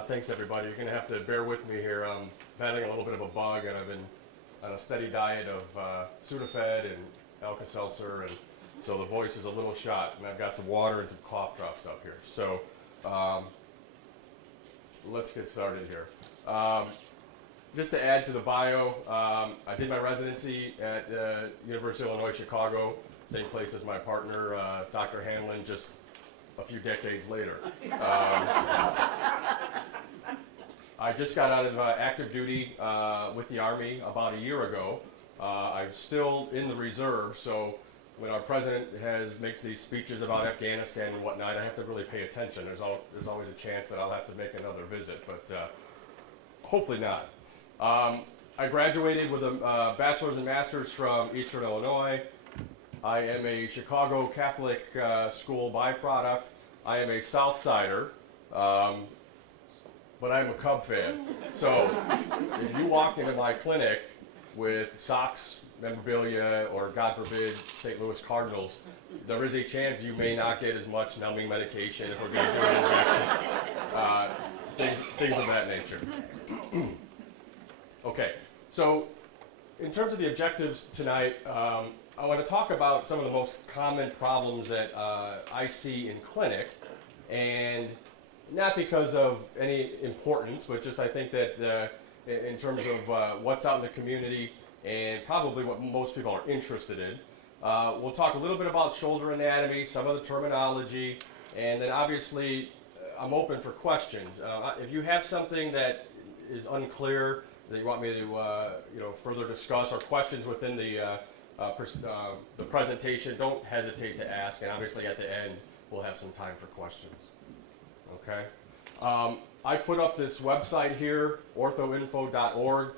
Thanks, everybody. You're going to have to bear with me here. I'm battling a little bit of a bug, and I've been on a steady diet of Sudafed and Alka-Seltzer, and so the voice is a little shot, and I've got some water and some cough drops up here. So let's get started here. Just to add to the bio, I did my residency at University of Illinois, Chicago, same place as my partner, Dr. Hanlon, just a few decades later. I just got out of active duty with the Army about a year ago. I'm still in the reserve, so when our president makes these speeches about Afghanistan and whatnot, I have to really pay attention. There's always a chance that I'll have to make another visit, but hopefully not. I graduated with a bachelor's and master's from Eastern Illinois. I am a Chicago Catholic school byproduct. I am a Southsider, but I'm a Cub fan. So if you walk into my clinic with Sox memorabilia or, God forbid, St. Louis Cardinals, there is a chance you may not get as much numbing medication if we're going to do an injection, things of that nature. Okay, so in terms of the objectives tonight, I want to talk about some of the most common problems that I see in clinic, and not because of any importance, but just I think that in terms of what's out in the community and probably what most people are interested in. We'll talk a little bit about shoulder anatomy, some of the terminology, and then obviously I'm open for questions. If you have something that is unclear that you want me to further discuss, or questions within the presentation, don't hesitate to ask, and obviously at the end we'll have some time for questions. Okay. I put up this website here, orthoinfo.org.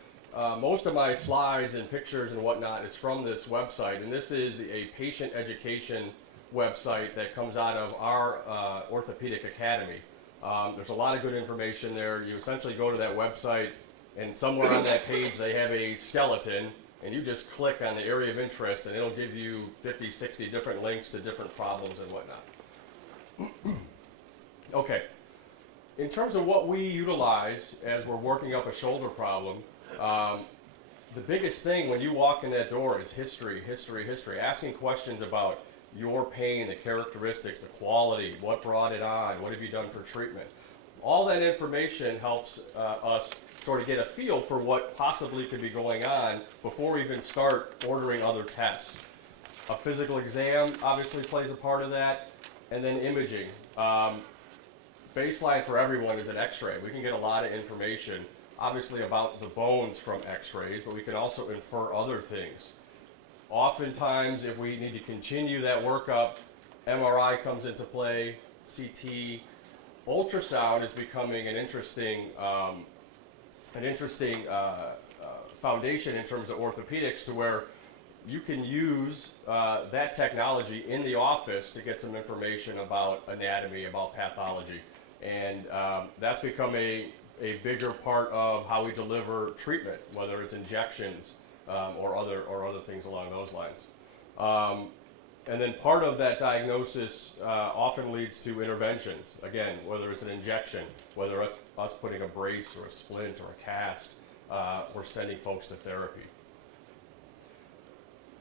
Most of my slides and pictures and whatnot is from this website, and this is a patient education website that comes out of our Orthopedic Academy. There's a lot of good information there. You essentially go to that website, and somewhere on that page they have a skeleton, and you just click on the area of interest, and it'll give you 50, 60 different links to different problems and whatnot. Okay. In terms of what we utilize as we're working up a shoulder problem, the biggest thing when you walk in that door is history, asking questions about your pain, the characteristics, the quality, what brought it on, what have you done for treatment. All that information helps us sort of get a feel for what possibly could be going on before we even start ordering other tests. A physical exam obviously plays a part of that, and then imaging. Baseline for everyone is an x-ray. We can get a lot of information, obviously, about the bones from x-rays, but we can also infer other things. Oftentimes, if we need to continue that workup, MRI comes into play, CT. Ultrasound is becoming an interesting foundation in terms of orthopedics, to where you can use that technology in the office to get some information about anatomy, about pathology. And that's become a bigger part of how we deliver treatment, whether it's injections or other things along those lines. And then part of that diagnosis often leads to interventions. Again, whether it's an injection, whether it's us putting a brace or a splint or a cast, we're sending folks to therapy.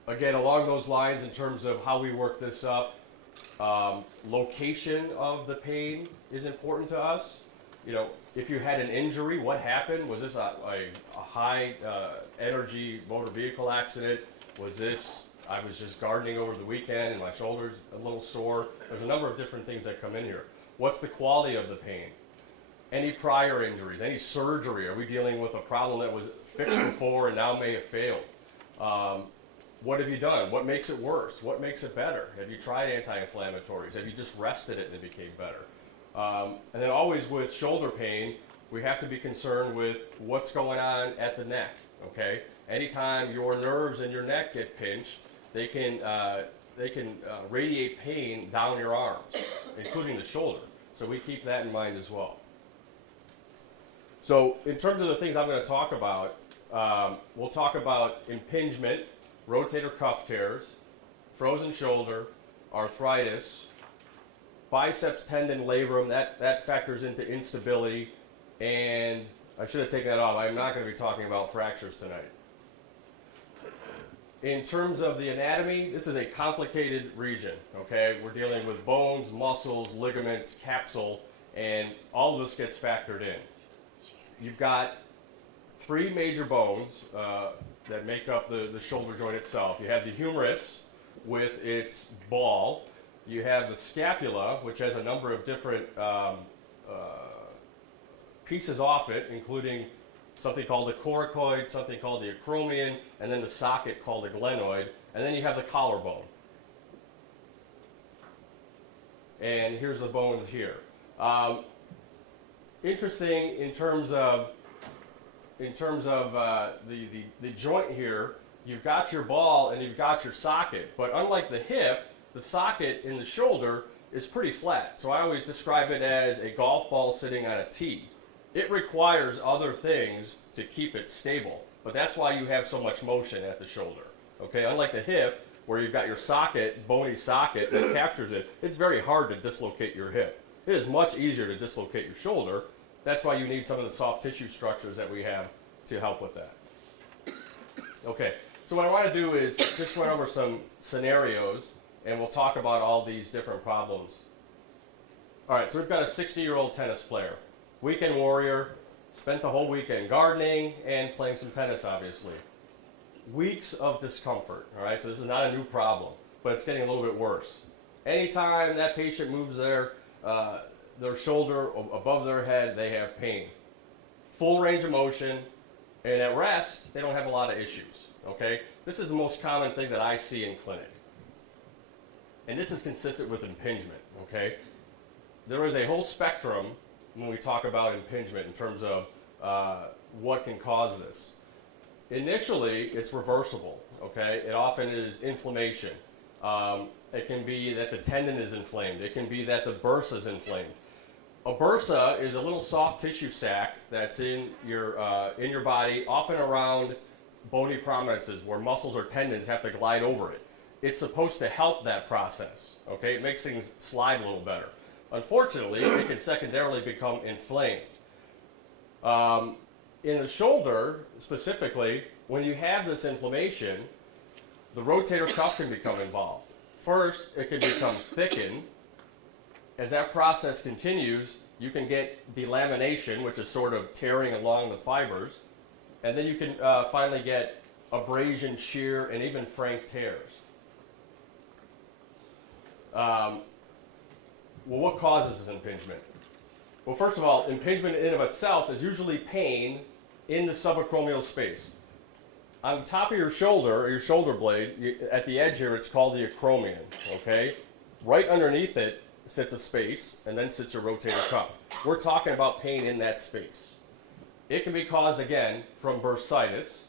Again, along those lines, in terms of how we work this up, location of the pain is important to us. You know, if you had an injury, what happened? Was this a high energy motor vehicle accident? Was this, I was just gardening over the weekend and my shoulder's a little sore? There's a number of different things that come in here. What's the quality of the pain? Any prior injuries, any surgery? Are we dealing with a problem that was fixed before and now may have failed? What have you done? What makes it worse? What makes it better? Have you tried anti-inflammatories? Have you just rested it and it became better? And then always with shoulder pain, we have to be concerned with what's going on at the neck, okay? Anytime your nerves in your neck get pinched, they can radiate pain down your arms, including the shoulder. So we keep that in mind as well. So in terms of the things I'm going to talk about, we'll talk about impingement, rotator cuff tears, frozen shoulder, arthritis, biceps tendon labrum, that factors into instability, And I should have taken that off. I'm not going to be talking about fractures tonight. In terms of the anatomy, this is a complicated region, okay? We're dealing with bones, muscles, ligaments, capsule, and all of this gets factored in. You've got three major bones that make up the shoulder joint itself. You have the humerus with its ball. You have the scapula, which has a number of different pieces off it, including something called the coracoid, something called the acromion, and then the socket called the glenoid, and then you have the collarbone. And here's the bones here. Interesting in terms of the joint here, you've got your ball and you've got your socket, but unlike the hip, the socket in the shoulder is pretty flat. So I always describe it as a golf ball sitting on a tee. It requires other things to keep it stable, but that's why you have so much motion at the shoulder. Okay, unlike the hip, where you've got your socket, bony socket that captures it, it's very hard to dislocate your hip. It is much easier to dislocate your shoulder. That's why you need some of the soft tissue structures that we have to help with that. Okay, so what I want to do is just run over some scenarios, and we'll talk about all these different problems. All right, so we've got a 60-year-old tennis player. Weekend warrior, spent the whole weekend gardening and playing some tennis, obviously. Weeks of discomfort, all right? So this is not a new problem, but it's getting a little bit worse. Anytime that patient moves their shoulder above their head, they have pain. Full range of motion, and at rest, they don't have a lot of issues, okay? This is the most common thing that I see in clinic. And this is consistent with impingement, okay? There is a whole spectrum when we talk about impingement in terms of what can cause this. Initially, it's reversible, okay? It often is inflammation. It can be that the tendon is inflamed. It can be that the bursa is inflamed. A bursa is a little soft tissue sac that's in your body, often around bony prominences where muscles or tendons have to glide over it. It's supposed to help that process, okay? It makes things slide a little better. Unfortunately, it can secondarily become inflamed. In the shoulder, specifically, when you have this inflammation, the rotator cuff can become involved. First, it can become thickened. As that process continues, you can get delamination, which is sort of tearing along the fibers, and then you can finally get abrasion, shear, and even frank tears. Well, what causes this impingement? Well, first of all, impingement in and of itself is usually pain in the subacromial space. On top of your shoulder, or your shoulder blade, at the edge here, it's called the acromion, okay? Right underneath it sits a space, and then sits your rotator cuff. We're talking about pain in that space. It can be caused, again, from bursitis.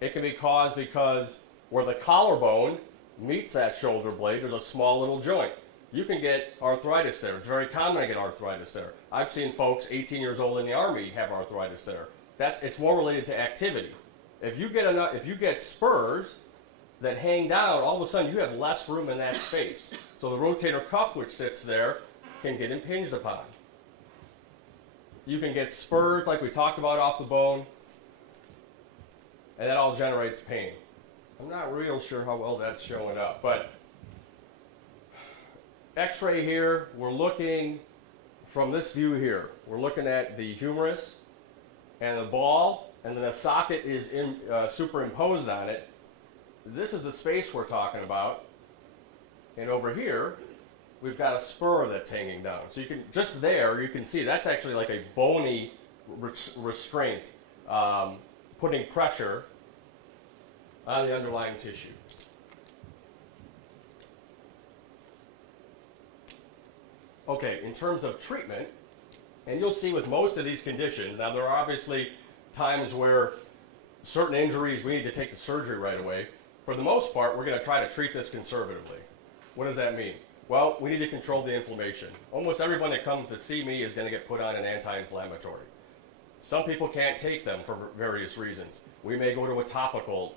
It can be caused because where the collarbone meets that shoulder blade, there's a small little joint. You can get arthritis there. It's very common to get arthritis there. I've seen folks 18 years old in the Army have arthritis there. It's more related to activity. If you get spurs that hang down, all of a sudden you have less room in that space. So the rotator cuff, which sits there, can get impinged upon. You can get spurs, like we talked about, off the bone, and that all generates pain. I'm not real sure how well that's showing up, but X-ray here, we're looking from this view here. We're looking at the humerus and the ball, and then the socket is superimposed on it. This is the space we're talking about. And over here, we've got a spur that's hanging down. So you can, just there, you can see that's actually like a bony restraint, putting pressure on the underlying tissue. Okay, in terms of treatment, and you'll see with most of these conditions, now there are obviously times where certain injuries we need to take to surgery right away. For the most part, we're going to try to treat this conservatively. What does that mean? Well, we need to control the inflammation. Almost everyone that comes to see me is going to get put on an anti-inflammatory. Some people can't take them for various reasons. We may go to a topical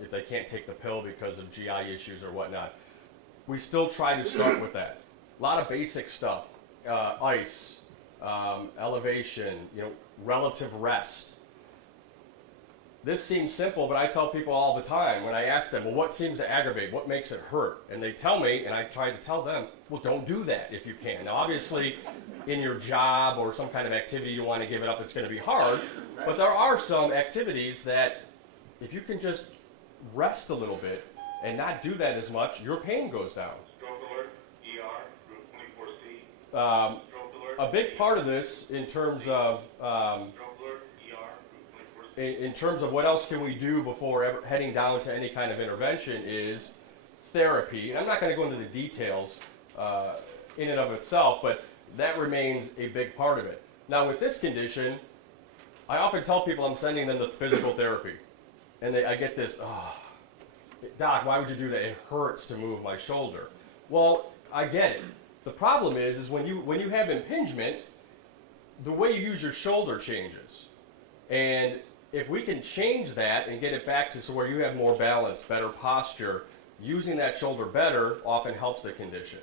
if they can't take the pill because of GI issues or whatnot. We still try to start with that. A lot of basic stuff, ice, elevation, relative rest. This seems simple, but I tell people all the time when I ask them, well, what seems to aggravate? What makes it hurt? And they tell me, and I try to tell them, well, don't do that if you can. Now, obviously, in your job or some kind of activity you want to give it up, it's going to be hard. But there are some activities that if you can just rest a little bit and not do that as much, your pain goes down. Stroke alert, ER, Group 24C. A big part of this in terms of in terms of what else can we do before heading down to any kind of intervention is therapy. And I'm not going to go into the details in and of itself, but that remains a big part of it. Now with this condition, I often tell people I'm sending them to physical therapy. And I get this, oh, Doc, why would you do that? It hurts to move my shoulder. Well, I get it. The problem is when you have impingement, the way you use your shoulder changes. And if we can change that and get it back to where you have more balance, better posture, using that shoulder better often helps the condition.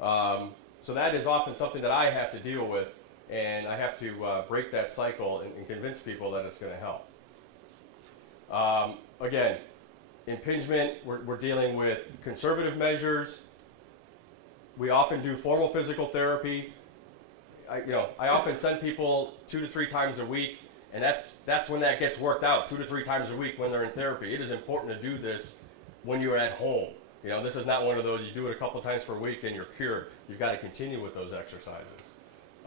So that is often something that I have to deal with, and I have to break that cycle and convince people that it's going to help. Again, impingement, we're dealing with conservative measures. We often do formal physical therapy. I often send people 2 to 3 times a week, and that's when that gets worked out, 2 to 3 times a week when they're in therapy. It is important to do this when you're at home. This is not one of those you do it a couple times per week and you're cured. You've got to continue with those exercises.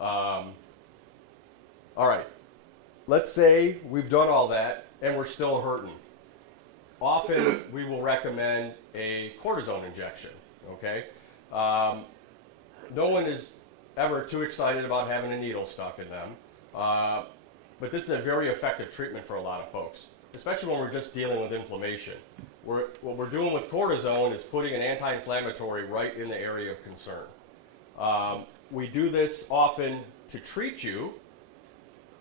All right, let's say we've done all that and we're still hurting. Often we will recommend a cortisone injection, okay? No one is ever too excited about having a needle stuck in them, but this is a very effective treatment for a lot of folks, especially when we're just dealing with inflammation. What we're doing with cortisone is putting an anti-inflammatory right in the area of concern. We do this often to treat you.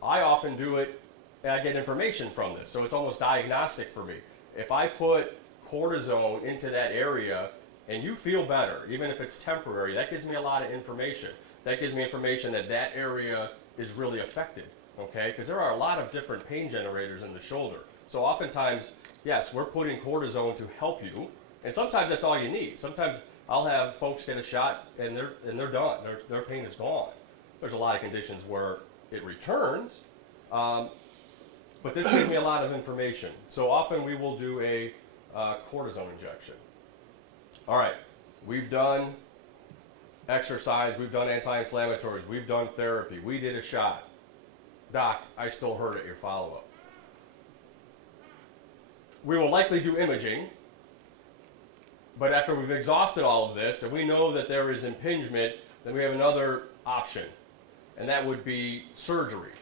I often do it, and I get information from this, so it's almost diagnostic for me. If I put cortisone into that area and you feel better, even if it's temporary, that gives me a lot of information. That gives me information that that area is really affected, okay? Because there are a lot of different pain generators in the shoulder. So oftentimes, yes, we're putting cortisone to help you, and sometimes that's all you need. Sometimes I'll have folks get a shot and they're done. Their pain is gone. There's a lot of conditions where it returns, but this gives me a lot of information. So often we will do a cortisone injection. All right, we've done exercise, we've done anti-inflammatories, we've done therapy, we did a shot. Doc, I still hurt at your follow-up. We will likely do imaging, but after we've exhausted all of this and we know that there is impingement, then we have another option, and that would be surgery.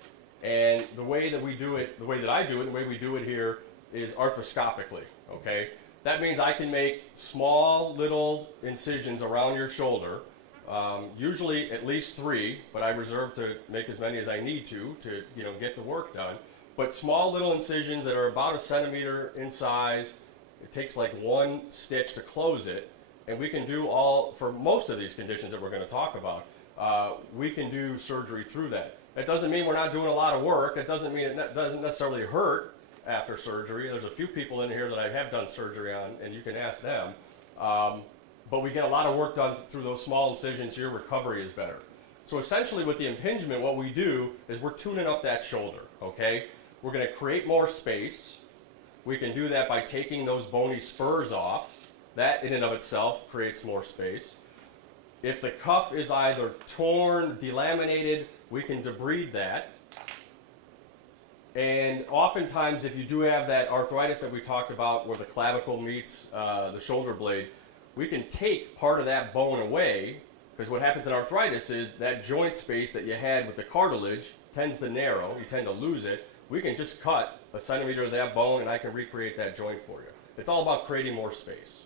And the way that we do it, the way that I do it, the way we do it here is arthroscopically, okay? That means I can make small little incisions around your shoulder, usually at least 3, but I reserve to make as many as I need to get the work done. But small little incisions that are about 1 centimeter in size. It takes like 1 stitch to close it, and we can do for most of these conditions that we're going to talk about, we can do surgery through that. That doesn't mean we're not doing a lot of work. It doesn't mean it doesn't necessarily hurt after surgery. There's a few people in here that I have done surgery on, and you can ask them. But we get a lot of work done through those small incisions. Your recovery is better. So essentially with the impingement, what we do is we're tuning up that shoulder, okay? We're going to create more space. We can do that by taking those bony spurs off. That in and of itself creates more space. If the cuff is either torn, delaminated, we can debride that. And oftentimes, if you do have that arthritis that we talked about where the clavicle meets the shoulder blade, we can take part of that bone away, because what happens in arthritis is that joint space that you had with the cartilage tends to narrow, you tend to lose it. We can just cut 1 centimeter of that bone and I can recreate that joint for you. It's all about creating more space.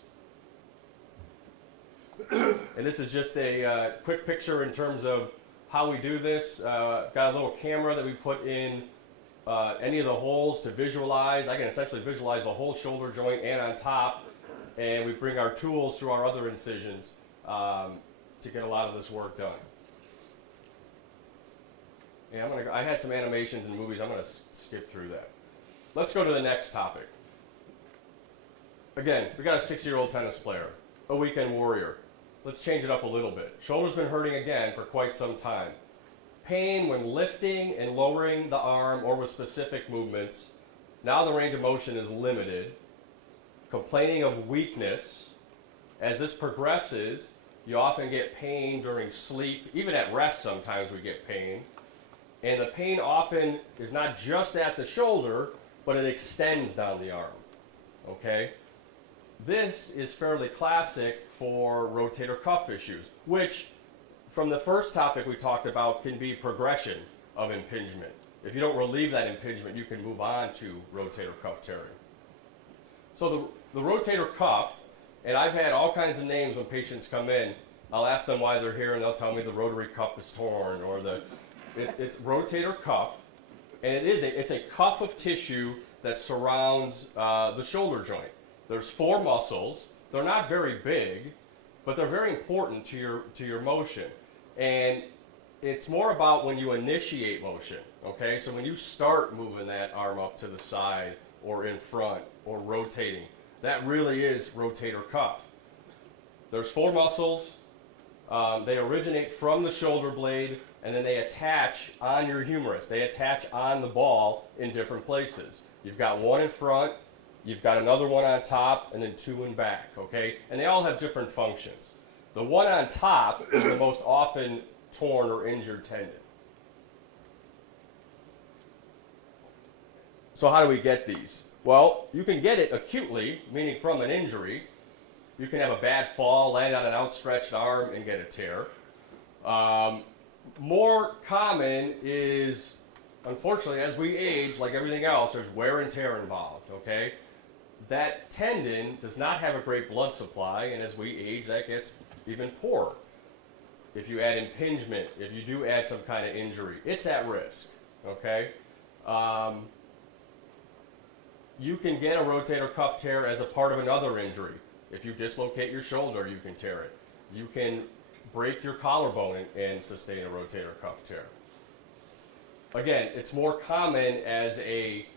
And this is just a quick picture in terms of how we do this. Got a little camera that we put in any of the holes to visualize. I can essentially visualize the whole shoulder joint and on top, and we bring our tools through our other incisions to get a lot of this work done. And I had some animations and movies. I'm going to skip through that. Let's go to the next topic. Again, we got a 60-year-old tennis player, a weekend warrior. Let's change it up a little bit. Shoulder's been hurting again for quite some time. Pain when lifting and lowering the arm or with specific movements. Now the range of motion is limited. Complaining of weakness. As this progresses, you often get pain during sleep. Even at rest sometimes we get pain. And the pain often is not just at the shoulder, but it extends down the arm. Okay? This is fairly classic for rotator cuff issues, which from the first topic we talked about can be progression of impingement. If you don't relieve that impingement, you can move on to rotator cuff tearing. So the rotator cuff, and I've had all kinds of names when patients come in. I'll ask them why they're here, and they'll tell me the rotary cuff is torn, or it's rotator cuff, and it's a cuff of tissue that surrounds the shoulder joint. There's 4 muscles. They're not very big, but they're very important to your motion. And it's more about when you initiate motion, okay? So when you start moving that arm up to the side or in front or rotating, that really is rotator cuff. There's 4 muscles. They originate from the shoulder blade, and then they attach on your humerus. They attach on the ball in different places. You've got one in front, you've got another one on top, and then 2 in back, okay? And they all have different functions. The one on top is the most often torn or injured tendon. So how do we get these? Well, you can get it acutely, meaning from an injury. You can have a bad fall, land on an outstretched arm, and get a tear. More common is, unfortunately, as we age, like everything else, there's wear and tear involved, okay? That tendon does not have a great blood supply, and as we age, that gets even poorer. If you add impingement, if you do add some kind of injury, it's at risk, okay? You can get a rotator cuff tear as a part of another injury. If you dislocate your shoulder, you can tear it. You can break your collarbone and sustain a rotator cuff tear. Again, it's more common as a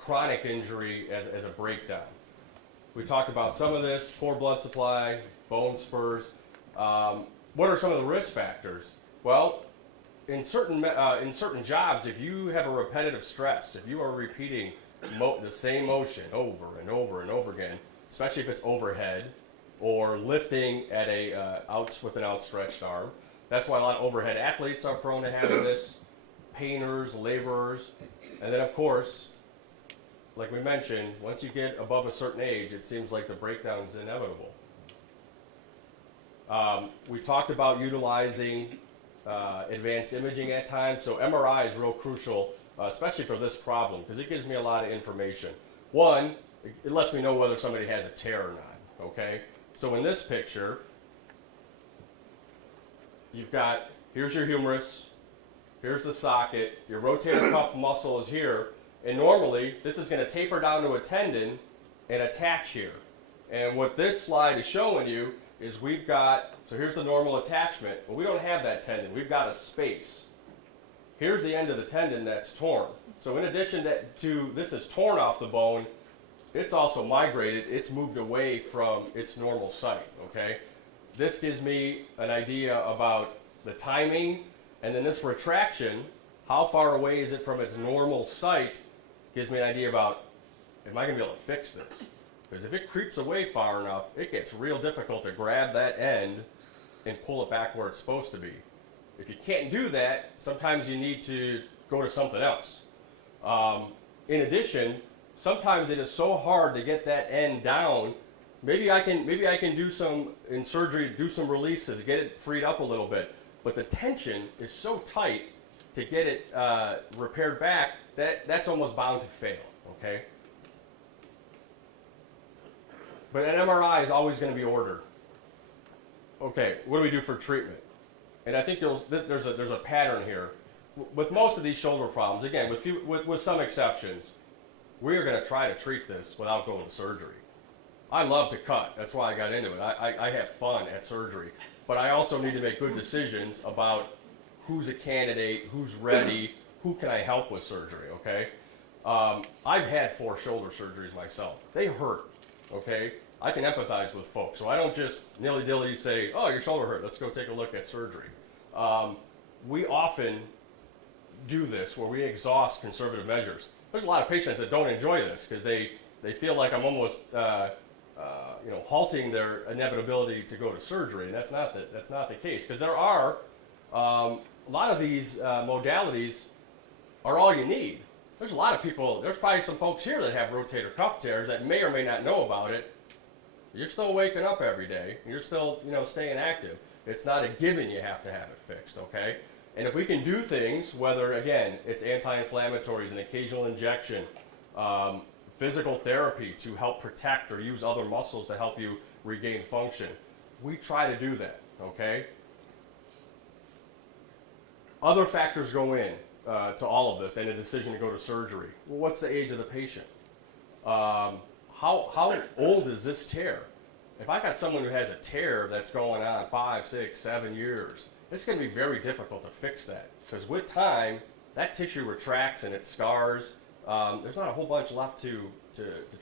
chronic injury, as a breakdown. We talked about some of this: poor blood supply, bone spurs. What are some of the risk factors? Well, in certain jobs, if you have a repetitive stress, if you are repeating the same motion over and over and over again, especially if it's overhead or lifting at with an outstretched arm, that's why a lot of overhead athletes are prone to having this. Painters, laborers, and then of course, like we mentioned, once you get above a certain age, it seems like the breakdown is inevitable. We talked about utilizing advanced imaging at times, so MRI is real crucial, especially for this problem, because it gives me a lot of information. One, it lets me know whether somebody has a tear or not, okay? So in this picture, here's your humerus, here's the socket, your rotator cuff muscle is here, and normally this is going to taper down to a tendon and attach here. And what this slide is showing you is so here's the normal attachment, but we don't have that tendon. We've got a space. Here's the end of the tendon that's torn. So in addition to this is torn off the bone, it's also migrated. It's moved away from its normal site, okay? This gives me an idea about the timing, and then this retraction, how far away is it from its normal site, gives me an idea about, am I going to be able to fix this? Because if it creeps away far enough, it gets real difficult to grab that end and pull it back where it's supposed to be. If you can't do that, sometimes you need to go to something else. In addition, sometimes it is so hard to get that end down. Maybe I can do some, in surgery, do some releases, get it freed up a little bit. But the tension is so tight to get it repaired back that's almost bound to fail, okay? But an MRI is always going to be ordered. Okay, what do we do for treatment? And I think there's a pattern here. With most of these shoulder problems, again, with some exceptions, we are going to try to treat this without going to surgery. I love to cut. That's why I got into it. I have fun at surgery. But I also need to make good decisions about who's a candidate, who's ready, who can I help with surgery, okay? I've had 4 shoulder surgeries myself. They hurt, okay? I can empathize with folks, so I don't just nilly-dilly say, oh, your shoulder hurt, let's go take a look at surgery. We often do this where we exhaust conservative measures. There's a lot of patients that don't enjoy this because they feel like I'm almost halting their inevitability to go to surgery, and that's not the case, because there are a lot of these modalities are all you need. There's a lot of people, there's probably some folks here that have rotator cuff tears that may or may not know about it. You're still waking up every day. You're still, staying active. It's not a given you have to have it fixed, okay? And if we can do things, whether, again, it's anti-inflammatories, an occasional injection, physical therapy to help protect or use other muscles to help you regain function, we try to do that, okay? Other factors go in to all of this and a decision to go to surgery. Well, what's the age of the patient? How old is this tear? If I got someone who has a tear that's going on 5, 6, 7 years, it's going to be very difficult to fix that, because with time, that tissue retracts and it scars. There's not a whole bunch left to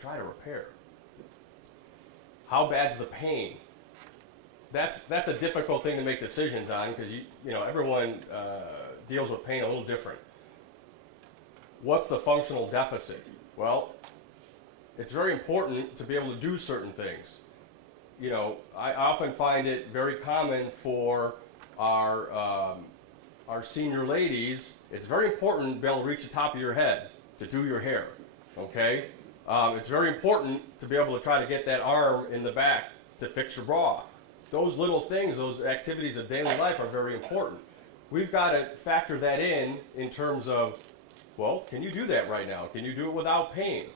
try to repair. How bad's the pain? That's a difficult thing to make decisions on, because everyone deals with pain a little different. What's the functional deficit? Well, it's very important to be able to do certain things. I often find it very common for our senior ladies. It's very important to be able to reach the top of your head to do your hair, okay? It's very important to be able to try to get that arm in the back to fix your bra. Those little things, those activities of daily life are very important. We've got to factor that in terms of, well, can you do that right now? Can you do it without pain?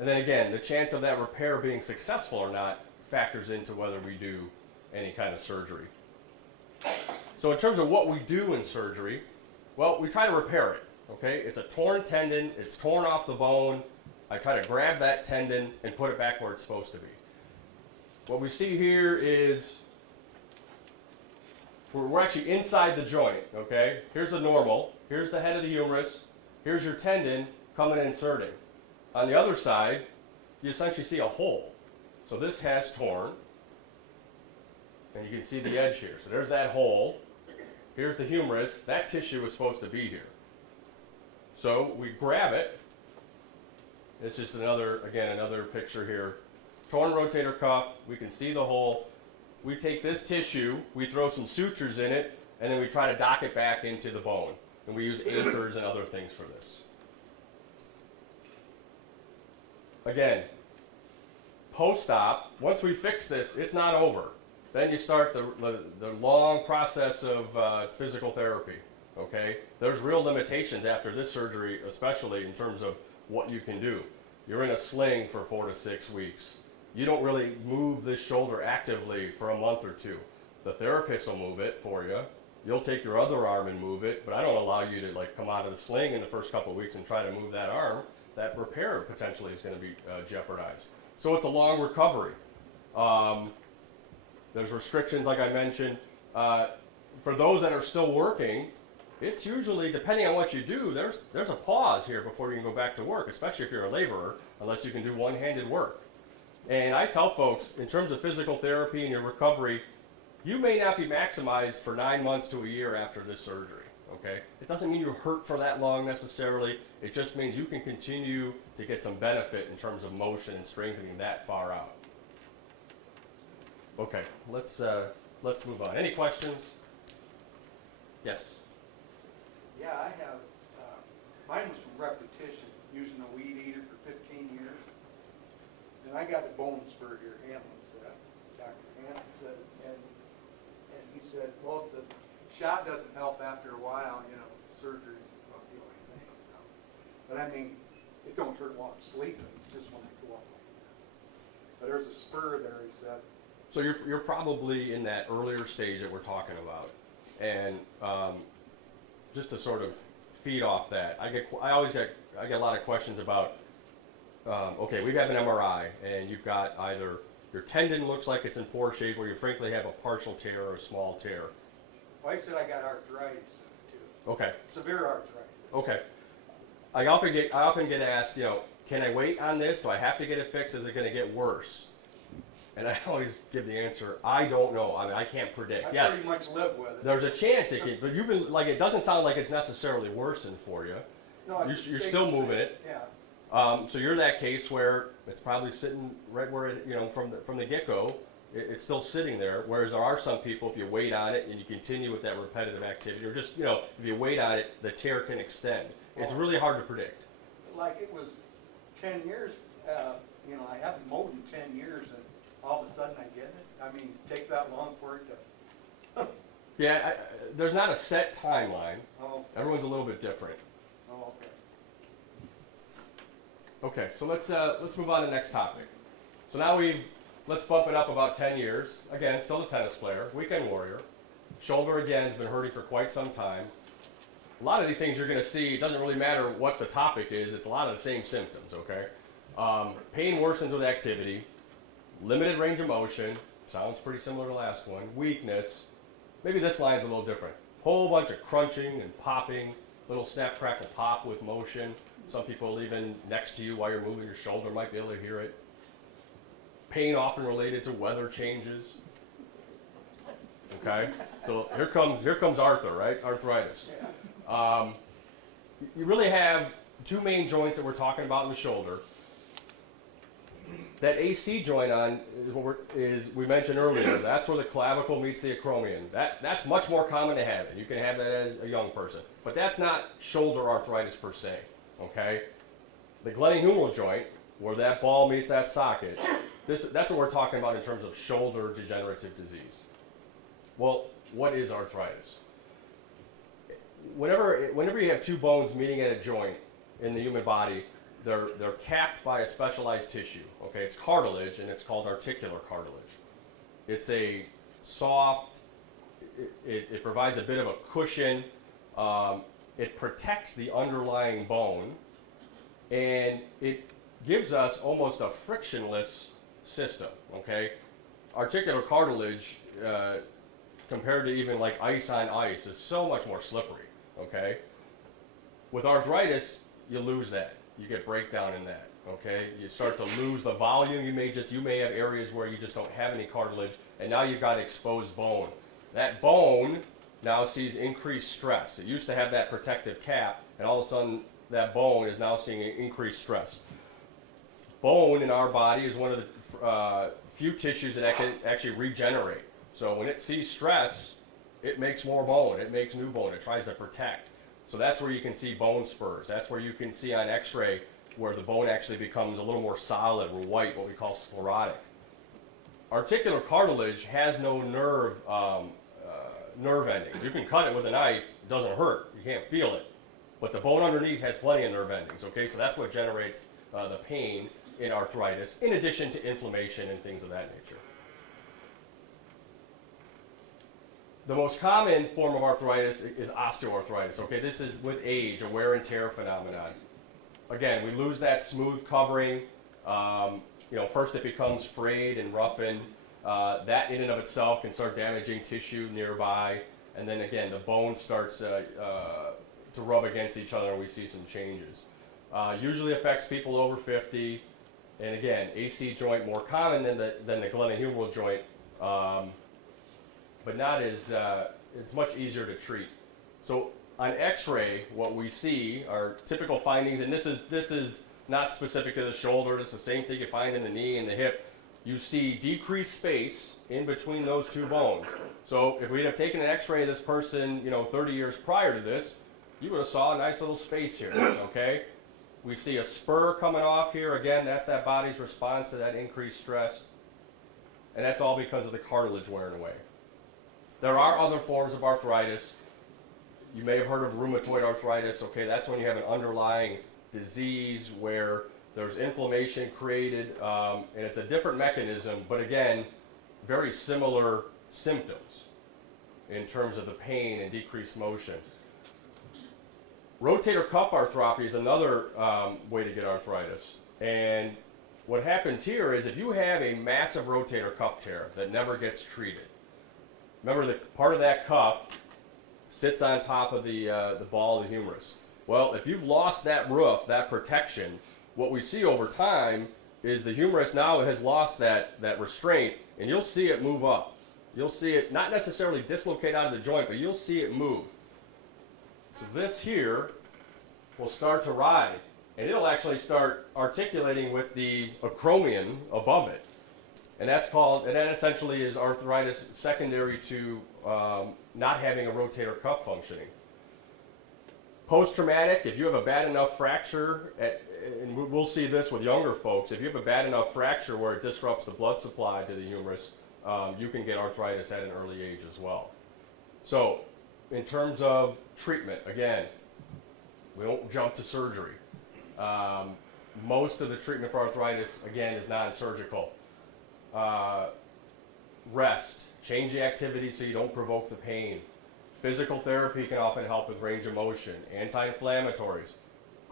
And then again, the chance of that repair being successful or not factors into whether we do any kind of surgery. So in terms of what we do in surgery, well, we try to repair it, okay? It's a torn tendon, it's torn off the bone. I try to grab that tendon and put it back where it's supposed to be. What we see here is we're actually inside the joint, okay? Here's the normal, here's the head of the humerus, here's your tendon coming and inserting. On the other side, you essentially see a hole. So this has torn, and you can see the edge here. So there's that hole. Here's the humerus. That tissue is supposed to be here. So we grab it. It's just another picture here. Torn rotator cuff. We can see the hole. We take this tissue, we throw some sutures in it, and then we try to dock it back into the bone. And we use anchors and other things for this. Again, post-op, once we fix this, it's not over. Then you start the long process of physical therapy, okay? There's real limitations after this surgery, especially in terms of what you can do. You're in a sling for 4 to 6 weeks. You don't really move this shoulder actively for a month or 2. The therapist will move it for you. You'll take your other arm and move it, but I don't allow you to come out of the sling in the first couple of weeks and try to move that arm. That repair potentially is going to be jeopardized. So it's a long recovery. There's restrictions, like I mentioned. For those that are still working, it's usually, depending on what you do, there's a pause here before you can go back to work, especially if you're a laborer, unless you can do one-handed work. And I tell folks, in terms of physical therapy and your recovery, you may not be maximized for 9 months to a year after this surgery. Okay? It doesn't mean you hurt for that long necessarily. It just means you can continue to get some benefit in terms of motion and strengthening that far out. Okay, let's move on. Any questions? Yes? Yeah, I have, mine was from repetition, using the weed eater for 15 years. And I got a bone spur here, Hamlin said, Dr. Hamlin said, and he said, well, if the shot doesn't help after a while, surgery's about the only thing. So. But I mean, it don't hurt while I'm sleeping, it's just when I go up like this. But there's a spur there, he said. So you're probably in that earlier stage that we're talking about. And just to sort of feed off that, I get a lot of questions about, okay, we have an MRI and you've got either your tendon looks like it's in poor shape or you frankly have a partial tear or a small tear. Well, I said I got arthritis in it too. Okay. Severe arthritis. Okay. I often get asked, can I wait on this? Do I have to get it fixed? Is it going to get worse? And I always give the answer, I don't know. I mean, I can't predict. I Yes, pretty much live with it. there's a chance it can, but you've been, like, it doesn't sound like it's necessarily worsened for you. No, it You're, just you're stays still the same. moving it. Yeah. So you're that case where it's probably sitting right where it, from the get-go, it's still sitting there. Whereas there are some people, if you wait on it and you continue with that repetitive activity, or just, if you wait on it, the tear can extend. It's really hard to predict. Like it was 10 years, I haven't mowed in 10 years and all of a sudden I get it. I mean, it takes that long for it to, Yeah, there's not a set timeline. oh, Everyone's a little bit different. oh, okay. Okay, so let's move on to the next topic. So now let's bump it up about 10 years. Again, still a tennis player, weekend warrior. Shoulder again has been hurting for quite some time. A lot of these things you're going to see, it doesn't really matter what the topic is, it's a lot of the same symptoms, okay? Pain worsens with activity, limited range of motion, sounds pretty similar to the last one, weakness, maybe this line's a little different. Whole bunch of crunching and popping, little snap, crackle, pop with motion. Some people even next to you while you're moving your shoulder might be able to hear it. Pain often related to weather changes. Okay, so here comes Arthur, right? Arthritis. You really have two main joints that we're talking about in the shoulder. That AC joint is we mentioned earlier. That's where the clavicle meets the acromion. That's much more common to have it. You can have that as a young person, but that's not shoulder arthritis per se. Okay, the glenohumeral joint, where that ball meets that socket. That's what we're talking about in terms of shoulder degenerative disease. Well, what is arthritis? Whenever you have two bones meeting at a joint in the human body, they're capped by a specialized tissue. Okay, it's cartilage, and it's called articular cartilage. It's a soft. It provides a bit of a cushion. It protects the underlying bone, and it gives us almost a frictionless system. Okay, articular cartilage, compared to even like ice on ice, is so much more slippery. Okay, with arthritis, you lose that. You get breakdown in that. Okay, you start to lose the volume. You may have areas where you just don't have any cartilage, and now you've got exposed bone. That bone now sees increased stress. It used to have that protective cap, and all of a sudden that bone is now seeing increased stress. Bone in our body is one of the few tissues that can actually regenerate. So when it sees stress, it makes more bone. It makes new bone. It tries to protect. So that's where you can see bone spurs. That's where you can see on x-ray where the bone actually becomes a little more solid or white, what we call sclerotic. Articular cartilage has no nerve endings. You can cut it with a knife. It doesn't hurt. You can't feel it. But the bone underneath has plenty of nerve endings. Okay, so that's what generates the pain in arthritis, in addition to inflammation and things of that nature. The most common form of arthritis is osteoarthritis. Okay, this is with age, a wear and tear phenomenon. Again, we lose that smooth covering. First it becomes frayed and roughened. That in and of itself can start damaging tissue nearby, and then again the bone starts to rub against each other, and we see some changes. Usually affects people over 50, and again, AC joint more common than the glenohumeral joint. But not as, it's much easier to treat. So on x-ray, what we see are typical findings, and this is not specific to the shoulder, it's the same thing you find in the knee and the hip. You see decreased space in between those two bones. So if we'd have taken an x-ray of this person, 30 years prior to this, you would have saw a nice little space here, okay? We see a spur coming off here. Again, that's that body's response to that increased stress. And that's all because of the cartilage wearing away. There are other forms of arthritis. You may have heard of rheumatoid arthritis. Okay, that's when you have an underlying disease where there's inflammation created, and it's a different mechanism, but again, very similar symptoms in terms of the pain and decreased motion. Rotator cuff arthropathy is another way to get arthritis. And what happens here is if you have a massive rotator cuff tear that never gets treated, remember that part of that cuff sits on top of the ball of the humerus. Well, if you've lost that roof, that protection, what we see over time is the humerus now has lost that restraint, and you'll see it move up. You'll see it not necessarily dislocate out of the joint, but you'll see it move. So this here will start to ride, and it'll actually start articulating with the acromion above it. And that's called, and that essentially is arthritis secondary to not having a rotator cuff functioning. Post-traumatic, if you have a bad enough fracture, and we'll see this with younger folks, if you have a bad enough fracture where it disrupts the blood supply to the humerus, you can get arthritis at an early age as well. So, in terms of treatment, again, we don't jump to surgery. Most of the treatment for arthritis, again, is non-surgical. Rest, change the activity so you don't provoke the pain. Physical therapy can often help with range of motion. Anti-inflammatories,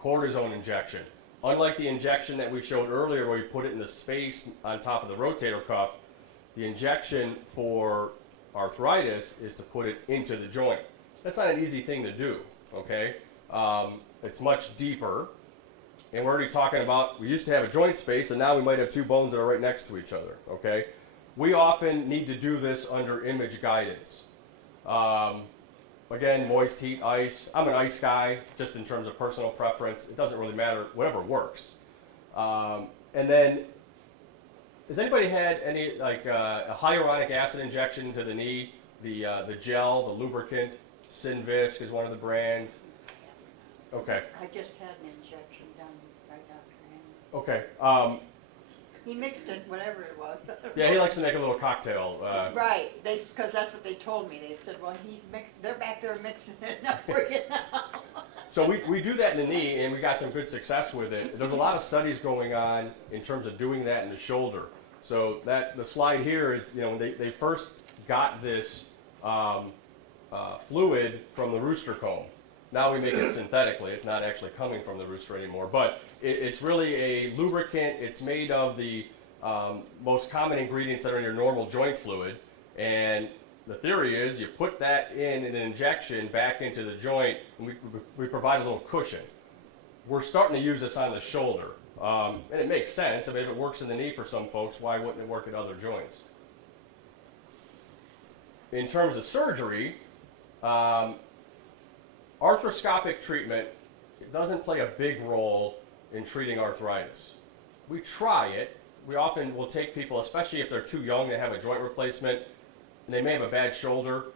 cortisone injection. Unlike the injection that we showed earlier where you put it in the space on top of the rotator cuff, the injection for arthritis is to put it into the joint. That's not an easy thing to do, okay? It's much deeper. And we're already talking about, we used to have a joint space, and now we might have two bones that are right next to each other, okay? We often need to do this under image guidance. Again, moist heat, ice. I'm an ice guy, just in terms of personal preference. It doesn't really matter, whatever works. And then, has anybody had any, like a hyaluronic acid injection to the knee? The gel, the lubricant, Synvisc is one of the brands. Okay. I just had an injection done by Dr. Okay. He mixed it, whatever it was. Yeah, he likes to make a little cocktail. Right, because that's what they told me. They said, well, they're back there mixing it up for you now. So we do that in the knee, and we got some good success with it. There's a lot of studies going on in terms of doing that in the shoulder. So the slide here is, you know, when they first got this fluid from the rooster comb. Now we make it synthetically. It's not actually coming from the rooster anymore. But it's really a lubricant. It's made of the most common ingredients that are in your normal joint fluid. And the theory is you put that in an injection back into the joint, and we provide a little cushion. We're starting to use this on the shoulder. And it makes sense. I mean, if it works in the knee for some folks, why wouldn't it work in other joints? In terms of surgery, arthroscopic treatment doesn't play a big role in treating arthritis. We try it. We often will take people, especially if they're too young to have a joint replacement, and they may have a bad shoulder.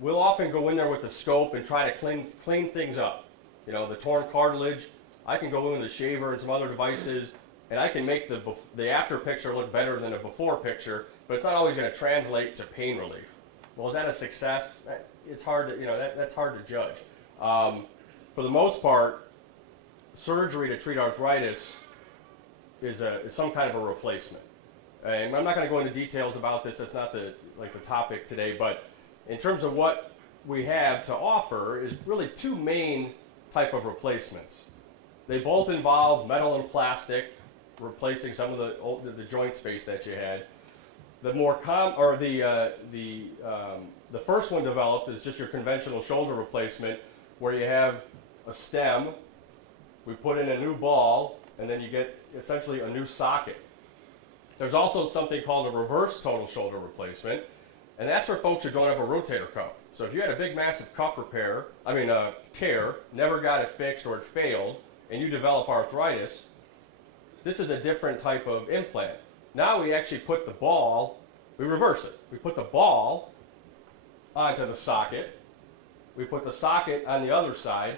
We'll often go in there with the scope and try to clean things up. You know, the torn cartilage, I can go in with a shaver and some other devices, and I can make the after picture look better than a before picture, but it's not always going to translate to pain relief. Well, is that a success? It's hard to, you know, that's hard to judge. For the most part, surgery to treat arthritis is some kind of a replacement. And I'm not going to go into details about this. That's not the topic today. But in terms of what we have to offer is really two main type of replacements. They both involve metal and plastic, replacing some of the joint space that you had. The first one developed is just your conventional shoulder replacement, where you have a stem, we put in a new ball, and then you get essentially a new socket. There's also something called a reverse total shoulder replacement, and that's for folks who don't have a rotator cuff. So if you had a big massive cuff tear, never got it fixed or it failed, and you develop arthritis, this is a different type of implant. Now we actually put the ball, we reverse it. We put the ball onto the socket, we put the socket on the other side,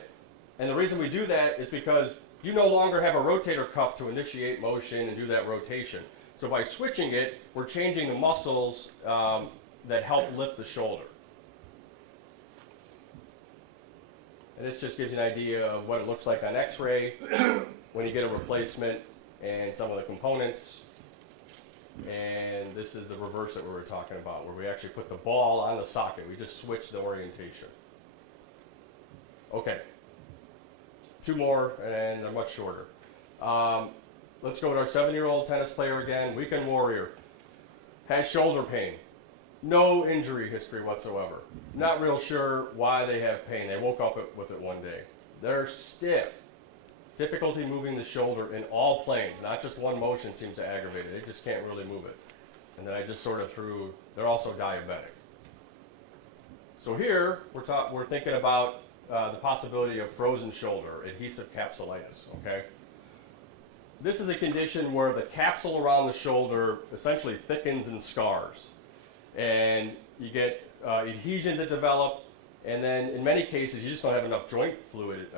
and the reason we do that is because you no longer have a rotator cuff to initiate motion and do that rotation. So by switching it, we're changing the muscles that help lift the shoulder. And this just gives you an idea of what it looks like on x-ray when you get a replacement and some of the components. And this is the reverse that we were talking about, where we actually put the ball on the socket. We just switch the orientation. Okay. Two more, and they're much shorter. Let's go with our 7-year-old tennis player again, weekend warrior. Has shoulder pain. no injury history whatsoever. Not real sure why they have pain. They woke up with it one day. They're stiff. Difficulty moving the shoulder in all planes, not just one motion seems to aggravate it. They just can't really move it. And then I just sort of threw, they're also diabetic. So here, we're thinking about the possibility of frozen shoulder, adhesive capsulitis, okay? This is a condition where the capsule around the shoulder essentially thickens and scars. And you get adhesions that develop, and then in many cases you just don't have enough joint fluid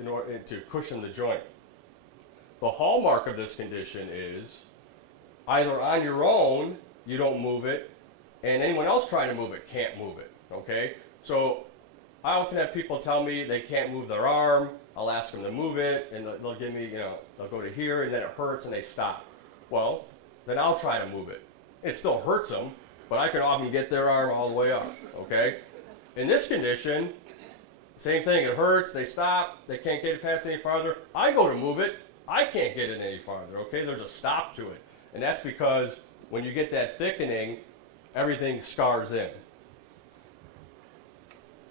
in order to cushion the joint. The hallmark of this condition is either on your own you don't move it, and anyone else trying to move it can't move it, okay? So I often have people tell me they can't move their arm. I'll ask them to move it, and they'll give me, they'll go to here, and then it hurts, and they stop. Well, then I'll try to move it. It still hurts them, but I can often get their arm all the way up, okay? In this condition, same thing, it hurts, they stop, they can't get it past any farther. I go to move it, I can't get it any farther, okay? There's a stop to it. And that's because when you get that thickening, everything scars in.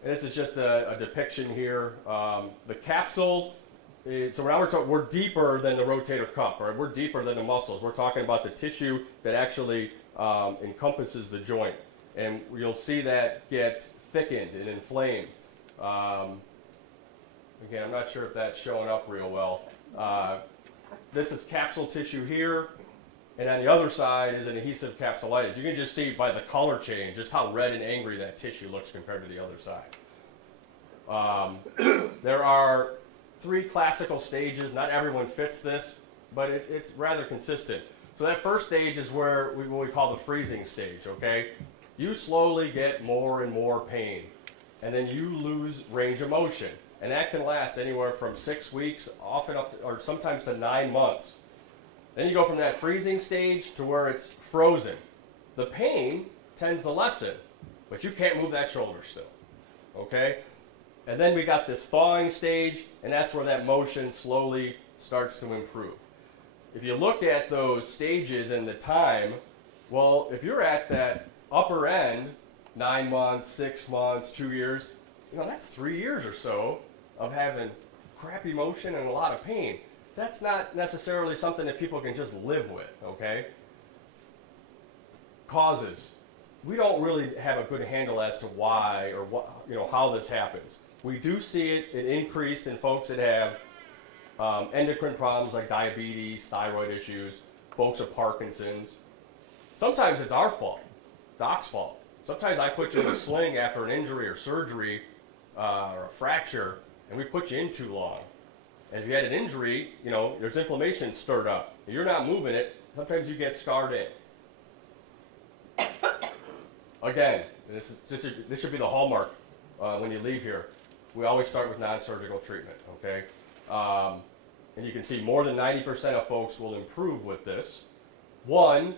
And this is just a depiction here. The capsule, so now we're deeper than the rotator cuff, right? We're deeper than the muscles. We're talking about the tissue that actually encompasses the joint. And you'll see that get thickened and inflamed. Again, I'm not sure if that's showing up real well. This is capsule tissue here. And on the other side is an adhesive capsulitis. You can just see by the color change just how red and angry that tissue looks compared to the other side. There are 3 classical stages. Not everyone fits this, but it's rather consistent. So that first stage is what we call the freezing stage, okay? You slowly get more and more pain, and then you lose range of motion. And that can last anywhere from 6 weeks, often up to, or sometimes to 9 months. Then you go from that freezing stage to where it's frozen. The pain tends to lessen, but you can't move that shoulder still, okay? And then we got this thawing stage, and that's where that motion slowly starts to improve. If you look at those stages and the time, well, if you're at that upper end, 9 months, 6 months, 2 years, that's 3 years or so of having crappy motion and a lot of pain. That's not necessarily something that people can just live with, okay? Causes. We don't really have a good handle as to why or how this happens. We do see it increased in folks that have endocrine problems like diabetes, thyroid issues, folks with Parkinson's. Sometimes it's our fault, doc's fault. Sometimes I put you in a sling after an injury or surgery or a fracture, and we put you in too long. And if you had an injury, there's inflammation stirred up. If you're not moving it, sometimes you get scarred in. Again, this should be the hallmark when you leave here. We always start with non-surgical treatment, okay? And you can see more than 90% of folks will improve with this. One,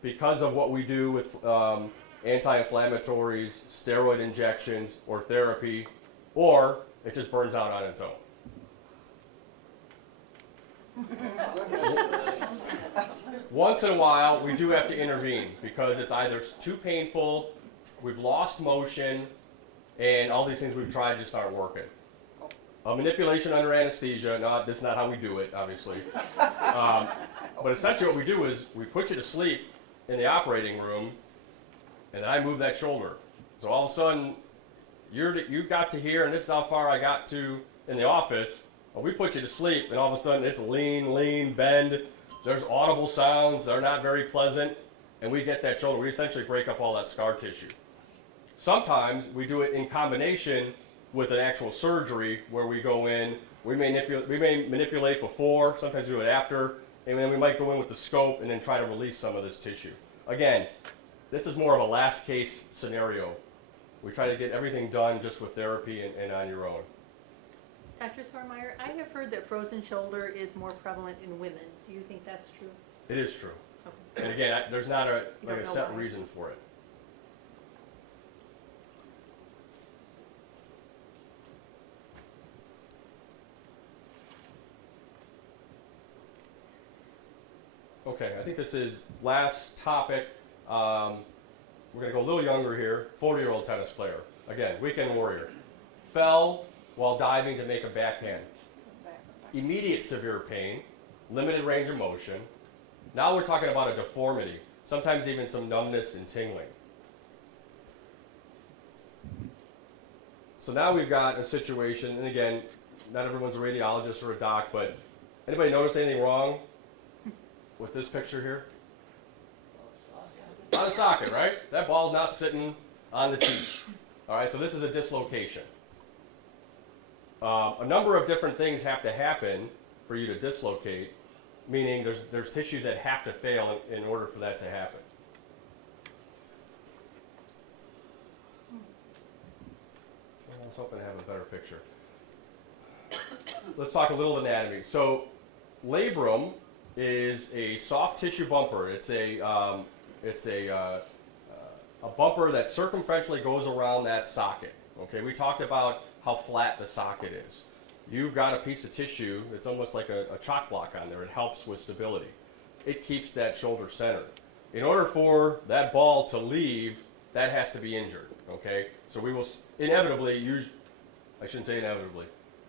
because of what we do with anti-inflammatories, steroid injections, or therapy, or it just burns out on its own. Once in a while, we do have to intervene because it's either too painful, we've lost motion, and all these things we've tried just aren't working. Manipulation under anesthesia, no, this is not how we do it, obviously. But essentially what we do is we put you to sleep in the operating room, and then I move that shoulder. So all of a sudden, you got to here, and this is how far I got to in the office. Well, we put you to sleep, and all of a sudden it's lean, bend. There's audible sounds. They're not very pleasant. And we get that shoulder. We essentially break up all that scar tissue. Sometimes we do it in combination with an actual surgery where we go in. We may manipulate before. Sometimes we do it after. And then we might go in with the scope and then try to release some of this tissue. Again, this is more of a last case scenario. We try to get everything done just with therapy and on your own. Dr. Thormeyer, I have heard that frozen shoulder is more prevalent in women. Do you think that's true? It is true. Okay. And again, there's not a You don't know set why. reason for it. Okay, I think this is last topic. we're going to go a little younger here, 40-year-old tennis player. Again, weekend warrior. Fell while diving to make a backhand. Immediate severe pain, limited range of motion. Now we're talking about a deformity, sometimes even some numbness and tingling. So now we've got a situation, and again, not everyone's a radiologist or a doc, but anybody notice anything wrong with this picture here? It's not a socket, right? That ball's not sitting on the tee. All right, so this is a dislocation. A number of different things have to happen for you to dislocate, meaning there's tissues that have to fail in order for that to happen. I was hoping to have a better picture. Let's talk a little anatomy. So, labrum is a soft tissue bumper. It's a bumper that circumferentially goes around that socket. Okay, we talked about how flat the socket is. You've got a piece of tissue that's almost like a chalk block on there. It helps with stability. It keeps that shoulder centered. In order for that ball to leave, that has to be injured. Okay, so we will inevitably use, I shouldn't say inevitably,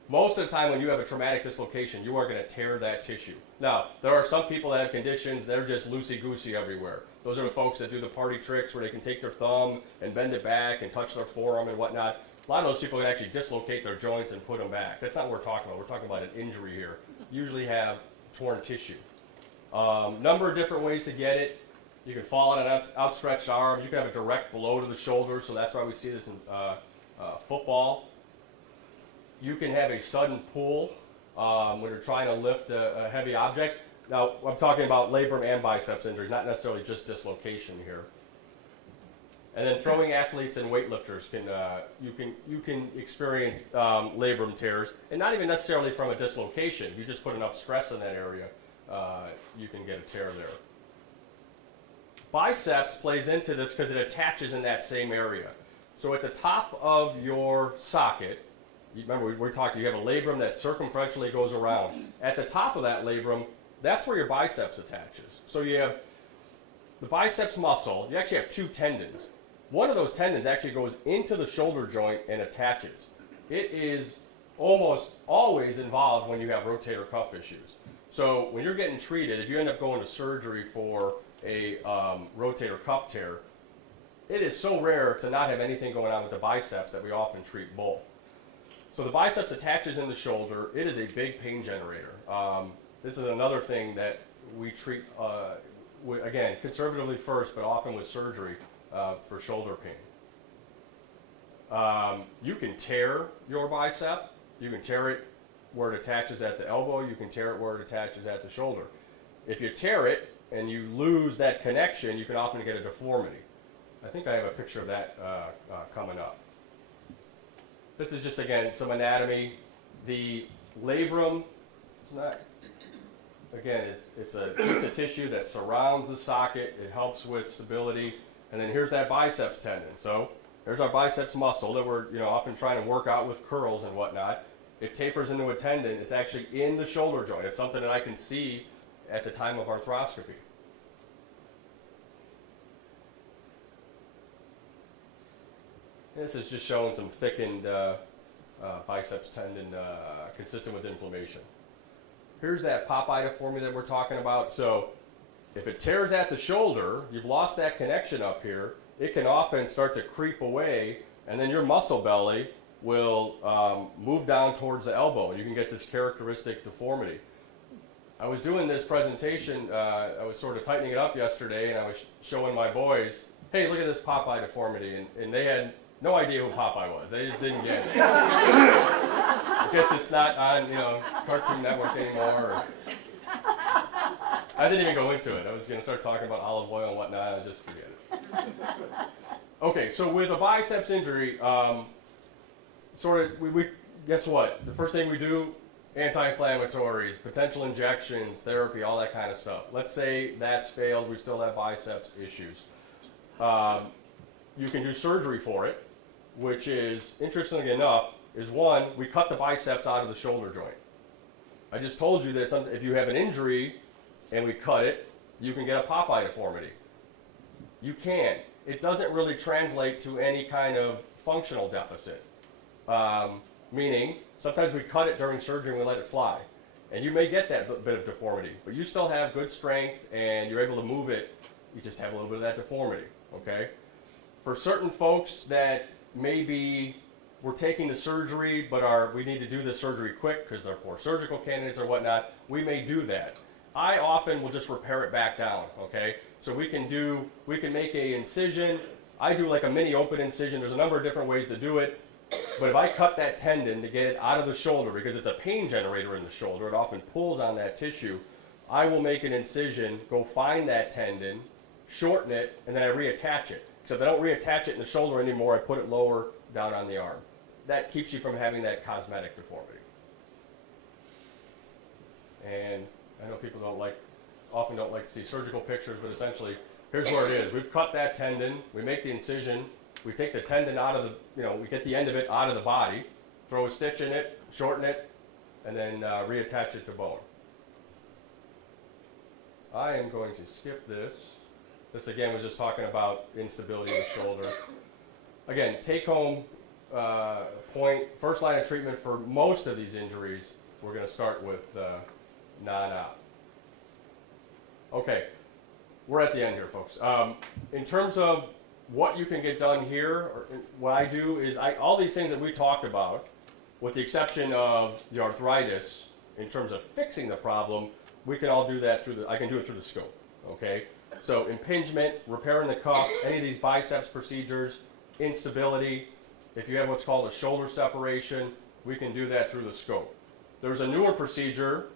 most of the time when you have a traumatic dislocation, you are going to tear that tissue. Now, there are some people that have conditions that are just loosey-goosey everywhere. Those are the folks that do the party tricks where they can take their thumb and bend it back and touch their forearm and whatnot. A lot of those people can actually dislocate their joints and put them back. That's not what we're talking about. We're talking about an injury here. Usually have torn tissue. Number of different ways to get it. You can fall on an outstretched arm. You can have a direct blow to the shoulder, so that's why we see this in football. You can have a sudden pull when you're trying to lift a heavy object. Now, I'm talking about labrum and biceps injuries, not necessarily just dislocation here. And then throwing athletes and weightlifters you can experience labrum tears, and not even necessarily from a dislocation. You just put enough stress in that area, you can get a tear there. Biceps plays into this because it attaches in that same area. So at the top of your socket, remember we're talking, you have a labrum that circumferentially goes around. At the top of that labrum, that's where your biceps attaches. So you have the biceps muscle, you actually have two tendons. One of those tendons actually goes into the shoulder joint and attaches. It is almost always involved when you have rotator cuff issues. So when you're getting treated, if you end up going to surgery for a rotator cuff tear, it is so rare to not have anything going on with the biceps that we often treat both. So the biceps attaches in the shoulder. It is a big pain generator. This is another thing that we treat, again, conservatively first, but often with surgery for shoulder pain. You can tear your bicep. You can tear it where it attaches at the elbow. You can tear it where it attaches at the shoulder. If you tear it and you lose that connection, you can often get a deformity. I think I have a picture of that coming up. This is just, again, some anatomy. The labrum, it's not, again, it's a piece of tissue that surrounds the socket. It helps with stability. And then here's that biceps tendon. So there's our biceps muscle that we're often trying to work out with curls and whatnot. It tapers into a tendon. It's actually in the shoulder joint. It's something that I can see at the time of arthroscopy. This is just showing some thickened biceps tendon consistent with inflammation. Here's that Popeye deformity that we're talking about. So if it tears at the shoulder, you've lost that connection up here. It can often start to creep away, and then your muscle belly will move down towards the elbow, and you can get this characteristic deformity. I was doing this presentation, I was sort of tightening it up yesterday, and I was showing my boys, hey, look at this Popeye deformity, and they had no idea who Popeye was. They just didn't get it. I guess it's not on, Cartoon Network anymore. Or I didn't even go into it. I was going to start talking about olive oil and whatnot. I just forget it. Okay, so with a biceps injury, we guess what? The first thing we do, anti-inflammatories, potential injections, therapy, all that kind of stuff. Let's say that's failed. We still have biceps issues. You can do surgery for it, which is, interestingly enough, is one, we cut the biceps out of the shoulder joint. I just told you that if you have an injury and we cut it, you can get a Popeye deformity. You can. it doesn't really translate to any kind of functional deficit. Meaning, sometimes we cut it during surgery and we let it fly. And you may get that bit of deformity, but you still have good strength and you're able to move it. You just have a little bit of that deformity, okay? For certain folks that maybe we're taking the surgery, but we need to do the surgery quick because they're poor surgical candidates or whatnot, we may do that. I often will just repair it back down, okay? So we can make a incision. I do like a mini open incision. There's a number of different ways to do it. But if I cut that tendon to get it out of the shoulder, because it's a pain generator in the shoulder, it often pulls on that tissue, I will make an incision, go find that tendon, shorten it, and then I reattach it. Except I don't reattach it in the shoulder anymore, I put it lower down on the arm. That keeps you from having that cosmetic deformity. And I know people often don't like to see surgical pictures, but essentially, here's where it is. We've cut that tendon, we make the incision, we take the tendon out of we get the end of it out of the body, throw a stitch in it, shorten it, and then reattach it to bone. I am going to skip this. This again was just talking about instability of the shoulder. Again, take home point, first line of treatment for most of these injuries, we're going to start with non-op. Okay, we're at the end here, folks. In terms of what you can get done here, what I do is all these things that we talked about, with the exception of the arthritis, in terms of fixing the problem, we can all do that I can do it through the scope, okay? So impingement, repairing the cuff, any of these biceps procedures, instability, if you have what's called a shoulder separation, we can do that through the scope. There's a newer procedure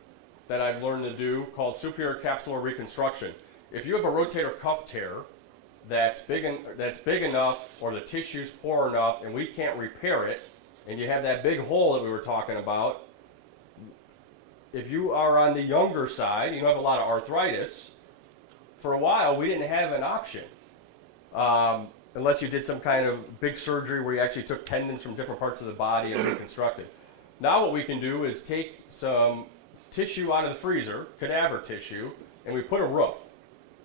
that I've learned to do called superior capsular reconstruction. If you have a rotator cuff tear that's big enough, or the tissue's poor enough, and we can't repair it, and you have that big hole that we were talking about, if you are on the younger side, you don't have a lot of arthritis, for a while we didn't have an option. Unless you did some kind of big surgery where you actually took tendons from different parts of the body and reconstructed. Now what we can do is take some tissue out of the freezer, cadaver tissue, and we put a roof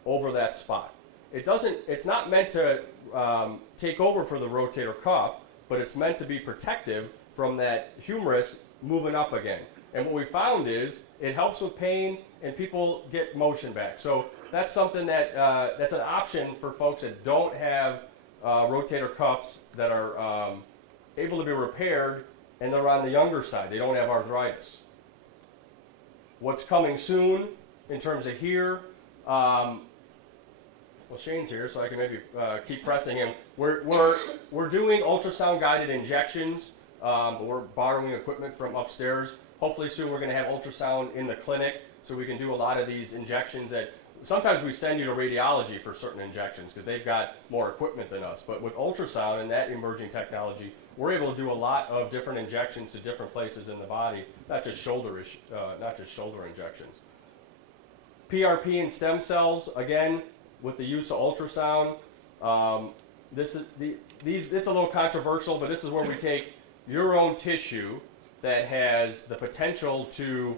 over that spot. It's not meant to take over for the rotator cuff, but it's meant to be protective from that humerus moving up again. And what we found is it helps with pain and people get motion back. So that's something that's an option for folks that don't have rotator cuffs that are able to be repaired and they're on the younger side. They don't have arthritis. What's coming soon in terms of here, well, Shane's here, so I can maybe keep pressing him. We're doing ultrasound guided injections, but we're borrowing equipment from upstairs. Hopefully soon we're going to have ultrasound in the clinic, so we can do a lot of these injections that sometimes we send you to radiology for certain injections because they've got more equipment than us. But with ultrasound and that emerging technology, we're able to do a lot of different injections to different places in the body, not just shoulder injections. Prp and stem cells, again, with the use of ultrasound. It's a little controversial, but this is where we take your own tissue that has the potential to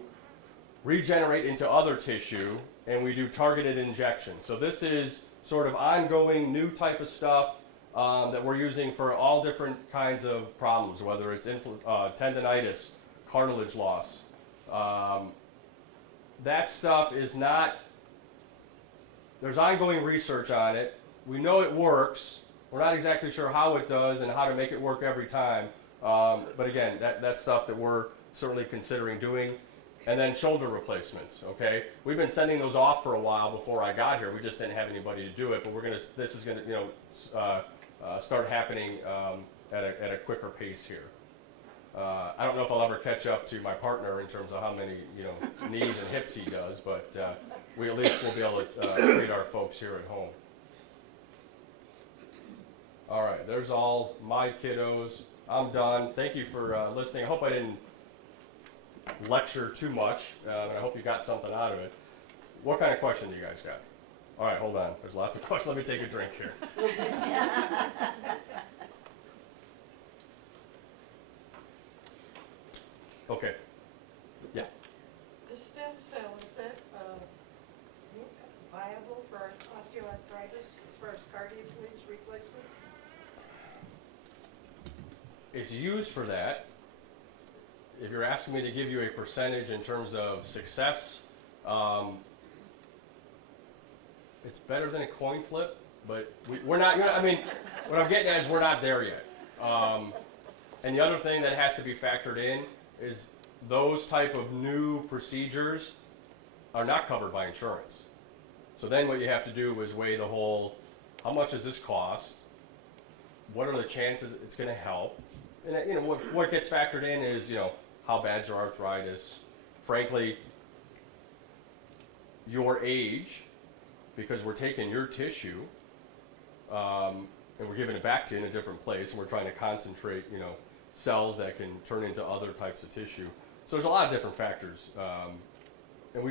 regenerate into other tissue, and we do targeted injections. So this is sort of ongoing new type of stuff that we're using for all different kinds of problems, whether it's tendonitis, cartilage loss. That stuff is not, there's ongoing research on it. We know it works. We're not exactly sure how it does and how to make it work every time. But again, that's stuff that we're certainly considering doing. And then shoulder replacements, okay? We've been sending those off for a while before I got here. We just didn't have anybody to do it, but this is gonna, start happening at a quicker pace here. I don't know if I'll ever catch up to my partner in terms of how many, knees and hips he does, but we at least will be able to treat our folks here at home. All right, there's all my kiddos. I'm done. Thank you for listening. I hope I didn't lecture too much, and I hope you got something out of it. What kind of question do you guys got? All right, hold on. There's lots of questions. Let me take a drink here. Okay. Yeah. The stem cell, is that viable for osteoarthritis as far as cartilage replacement? It's used for that. If you're asking me to give you a percentage in terms of success, it's better than a coin flip, but we're not, I mean, what I'm getting at is we're not there yet. And the other thing that has to be factored in is those type of new procedures are not covered by insurance. So then what you have to do is weigh the whole, how much does this cost? What are the chances it's going to help? And you know, what gets factored in is, you know, how bad's your arthritis? Frankly, your age, because we're taking your tissue and we're giving it back to you in a different place, and we're trying to concentrate, you know, cells that can turn into other types of tissue. So there's a lot of different factors. And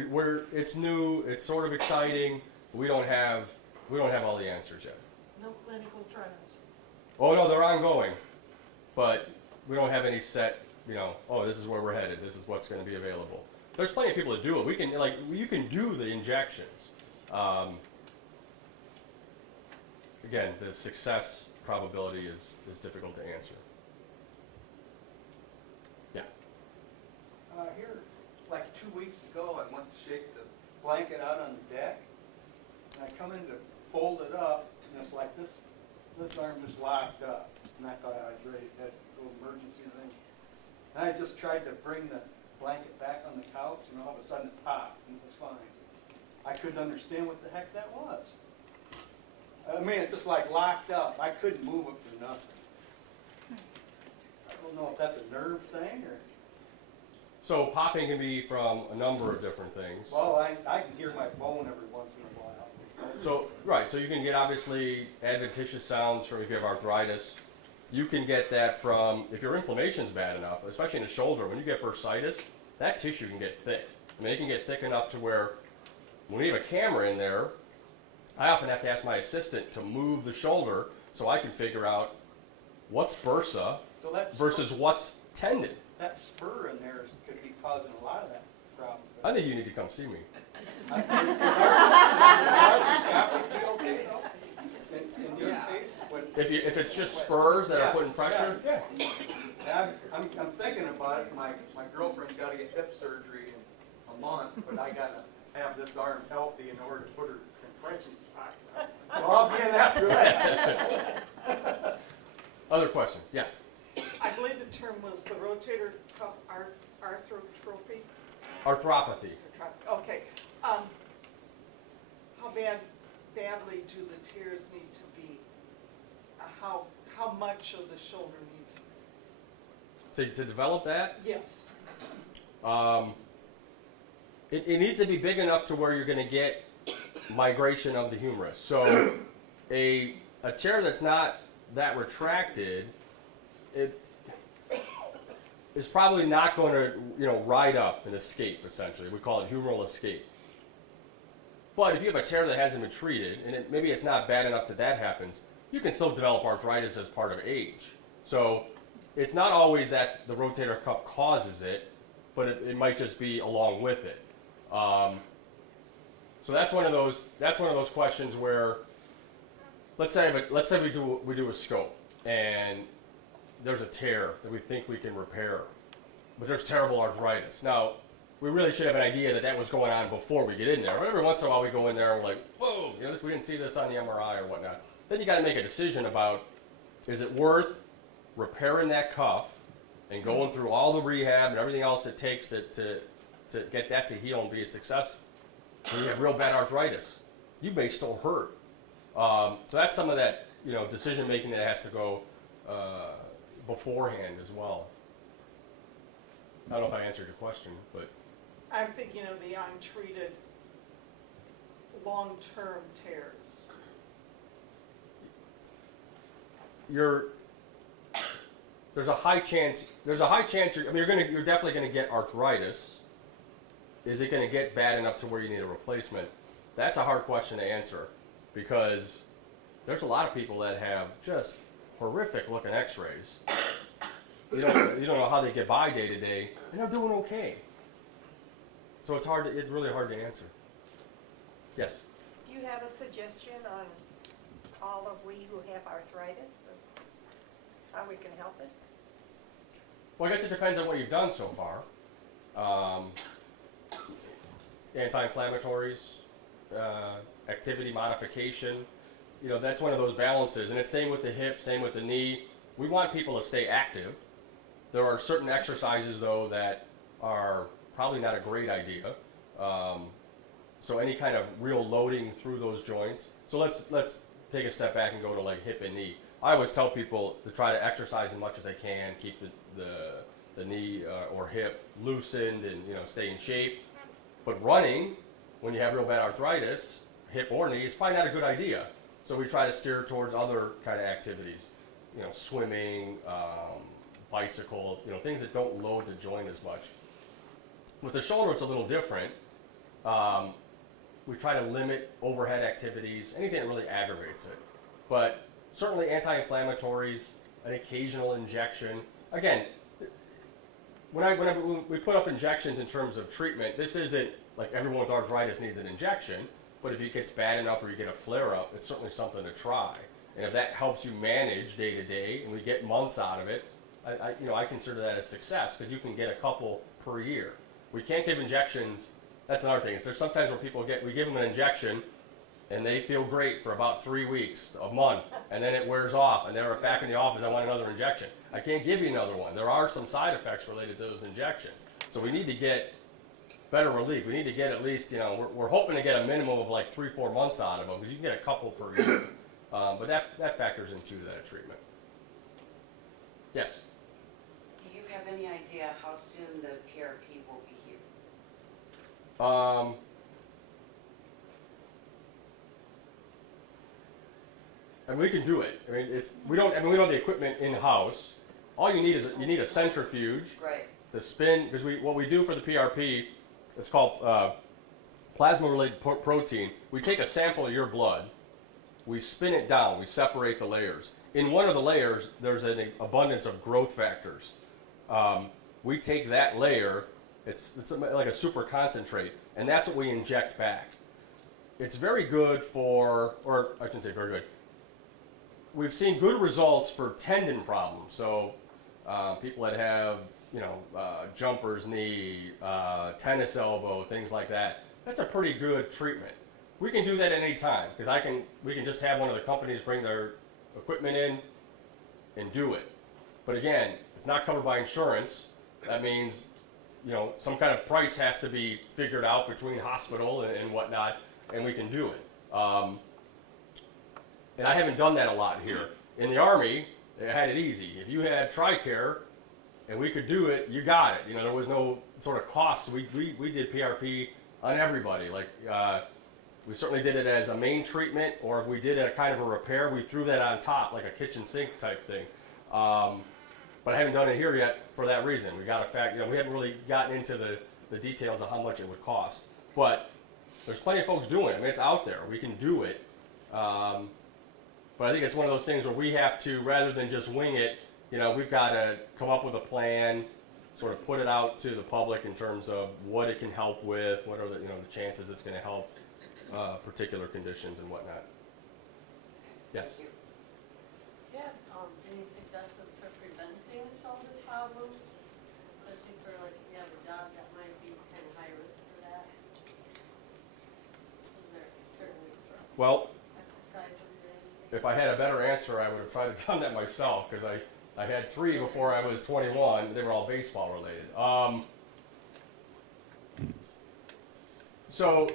it's new, it's sort of exciting. We don't have all the answers yet. No clinical trials. Oh no, they're ongoing, but we don't have any set, you know, oh, this is where we're headed, this is what's going to be available. There's plenty of people that do it. We can, like, you can do the injections. Again, the success probability is difficult to answer. Yeah. Here, like 2 weeks ago, I went to shake the blanket out on the deck, and I come in to fold it up, and it's like this arm just locked up, and I thought I was ready to have a little emergency thing. And I just tried to bring the blanket back on the couch, and all of a sudden it popped, and it was fine. I couldn't understand what the heck that was. I mean, it's just like locked up. I couldn't move it for nothing. I don't know if that's a nerve thing or. So popping can be from a number of different things. Well, I can hear my bone every once in a while. So, right, so you can get obviously adventitious sounds from if you have arthritis. You can get that from, if your inflammation's bad enough, especially in the shoulder, when you get bursitis, that tissue can get thick. I mean, it can get thick enough to where when we have a camera in there, I often have to ask my assistant to move the shoulder so I can figure out what's bursa So that's versus what's tendon. that spur in there could be causing a lot of that problem. I think you need to come see me. Okay, though? In your case, when, If it's just spurs that are putting pressure, yeah. I'm thinking about it. My girlfriend's got to get hip surgery in a month, but I got to have this arm healthy in order to put her compression socks on. So I'll be in after that. Other questions? Yes. I believe the term was the rotator cuff arthropathy. Arthropathy. Okay. How badly do the tears need to be? How much of the shoulder needs? To develop that, Yes. it needs to be big enough to where you're going to get migration of the humerus. So a tear that's not that retracted, it is probably not going to ride up and escape. Essentially, we call it humeral escape. But if you have a tear that hasn't been treated, and maybe it's not bad enough that happens, you can still develop arthritis as part of age. So it's not always that the rotator cuff causes it, but it might just be along with it. So that's one of those questions where, let's say we do a scope and there's a tear that we think we can repair, but there's terrible arthritis. Now, we really should have an idea that was going on before we get in there. But every once in a while we go in there and we're like, whoa, we didn't see this on the MRI or whatnot. Then you got to make a decision about, is it worth repairing that cuff and going through all the rehab and everything else it takes to get that to heal and be a success? When you have real bad arthritis, you may still hurt. So that's some of that decision making that has to go beforehand as well. I don't know if I answered your question, but I'm thinking of the untreated long-term tears. there's a high chance you're definitely going to get arthritis. Is it going to get bad enough to where you need a replacement? That's a hard question to answer, because there's a lot of people that have just horrific looking x-rays. You don't know how they get by day to day, and they're doing okay. So it's really hard to answer. Yes? you have a suggestion on all of we who have arthritis, how we can help it? Well, I guess it depends on what you've done so far. Anti-inflammatories, activity modification, that's one of those balances. And it's same with the hip, same with the knee. We want people to stay active. There are certain exercises, though, that are probably not a great idea. So any kind of real loading through those joints. So let's take a step back and go to like hip and knee. I always tell people to try to exercise as much as they can, keep the knee or hip loosened and stay in shape. But running, when you have real bad arthritis, hip or knee, is probably not a good idea. So we try to steer towards other kind of activities, swimming, bicycle, things that don't load the joint as much. With the shoulder, it's a little different. We try to limit overhead activities, anything that really aggravates it. But certainly anti-inflammatories, an occasional injection. Again, when we put up injections in terms of treatment, this isn't like everyone with arthritis needs an injection, but if it gets bad enough or you get a flare-up, it's certainly something to try. And if that helps you manage day to day and we get months out of it, I consider that a success because you can get a couple per year. We can't give injections. That's another thing. There's sometimes where we give them an injection and they feel great for about 3 weeks, a month, and then it wears off and they're back in the office, I want another injection. I can't give you another one. There are some side effects related to those injections. So we need to get better relief. We need to get at least, we're hoping to get a minimum of like 3-4 months out of them because you can get a couple per year. But that factors into that treatment. Yes? Do you have any idea how soon the PRP will be here? And we can do it. I mean, we don't have the equipment in house. All you need is you need a centrifuge Right. to spin. Because what we do for the PRP, it's called plasma-related protein. We take a sample of your blood, we spin it down, we separate the layers. In one of the layers, there's an abundance of growth factors. We take that layer, it's like a super concentrate, and that's what we inject back. It's very good or I shouldn't say very good. We've seen good results for tendon problems. So people that have, jumper's knee, tennis elbow, things like that. That's a pretty good treatment. We can do that at any time because we can just have one of the companies bring their equipment in and do it. But again, it's not covered by insurance. That means, some kind of price has to be figured out between hospital and whatnot, and we can do it. And I haven't done that a lot here. In the Army, they had it easy. If you had TRICARE and we could do it, you got it. There was no sort of cost. We did PRP on everybody. Like we certainly did it as a main treatment, or if we did a kind of a repair, we threw that on top, like a kitchen sink type thing. But I haven't done it here yet for that reason. We got we haven't really gotten into the details of how much it would cost. But there's plenty of folks doing it. I mean, it's out there. We can do it. But I think it's one of those things where we have to, rather than just wing it, we've got to come up with a plan, sort of put it out to the public in terms of what it can help with, what are the chances it's going to help particular conditions and whatnot. Yes. Thank you. Do you have any suggestions for preventing shoulder problems, especially for if you have a job that might be kind of high risk for that? Is there certainly Well, exercises or anything? if I had a better answer, I would have tried to done that myself because I had 3 before I was 21. They were all baseball related. So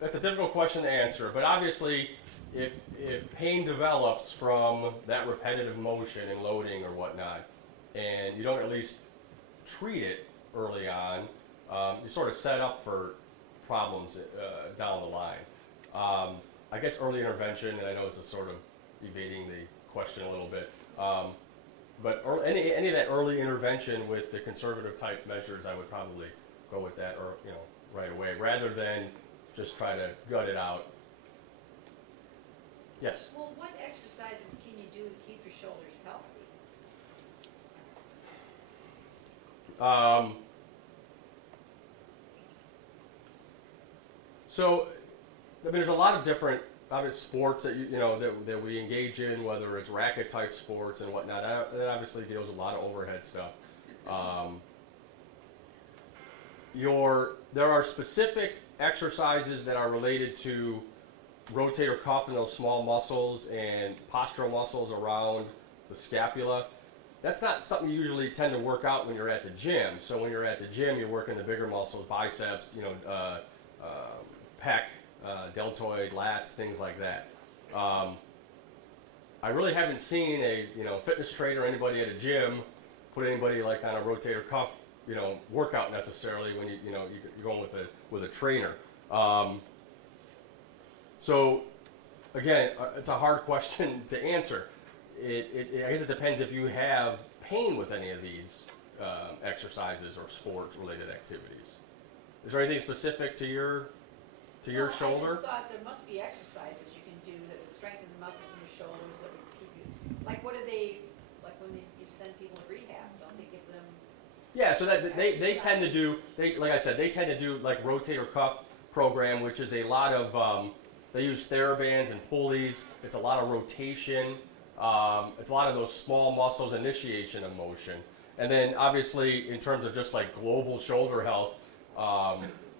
that's a difficult question to answer, but obviously if pain develops from that repetitive motion and loading or whatnot, and you don't at least treat it early on, you sort of set up for problems down the line. I guess early intervention, and I know this is sort of evading the question a little bit, but any of that early intervention with the conservative type measures, I would probably go with that right away, rather than just try to gut it out. Yes? Well, what exercises can you do to keep your shoulders healthy? So I mean, there's a lot of different sports that that we engage in, whether it's racket type sports and whatnot. That obviously deals with a lot of overhead stuff. There are specific exercises that are related to rotator cuff and those small muscles and postural muscles around the scapula. That's not something you usually tend to work out when you're at the gym. So when you're at the gym, you're working the bigger muscles, biceps, pec, deltoid, lats, things like that. I really haven't seen a fitness trainer or anybody at a gym put anybody like on a rotator cuff workout necessarily when you're going with a trainer. So again, it's a hard question to answer. I guess it depends if you have pain with any of these exercises or sports-related activities. Is there anything specific to your shoulder? I just thought there must be exercises you can do that would strengthen the muscles in your shoulders that would keep you. Like what do they? Like when you send people to rehab, don't they give them? Yeah, so that they tend to do like I said, they tend to do like rotator cuff program, which is a lot of they use therabands and pulleys. It's a lot of rotation. It's a lot of those small muscles, initiation of motion. And then obviously in terms of just like global shoulder health,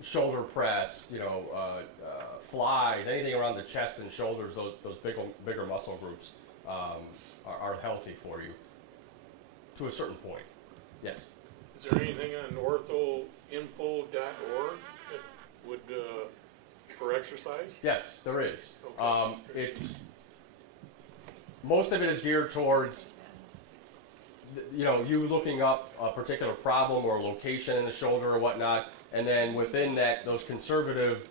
shoulder press, flies, anything around the chest and shoulders, those bigger muscle groups are healthy for you to a certain point. Yes? Is there anything on orthoinfo.org that would, for exercise? Yes, there is. Okay. Most of it is geared towards you looking up a particular problem or location in the shoulder or whatnot, and then within that, those conservative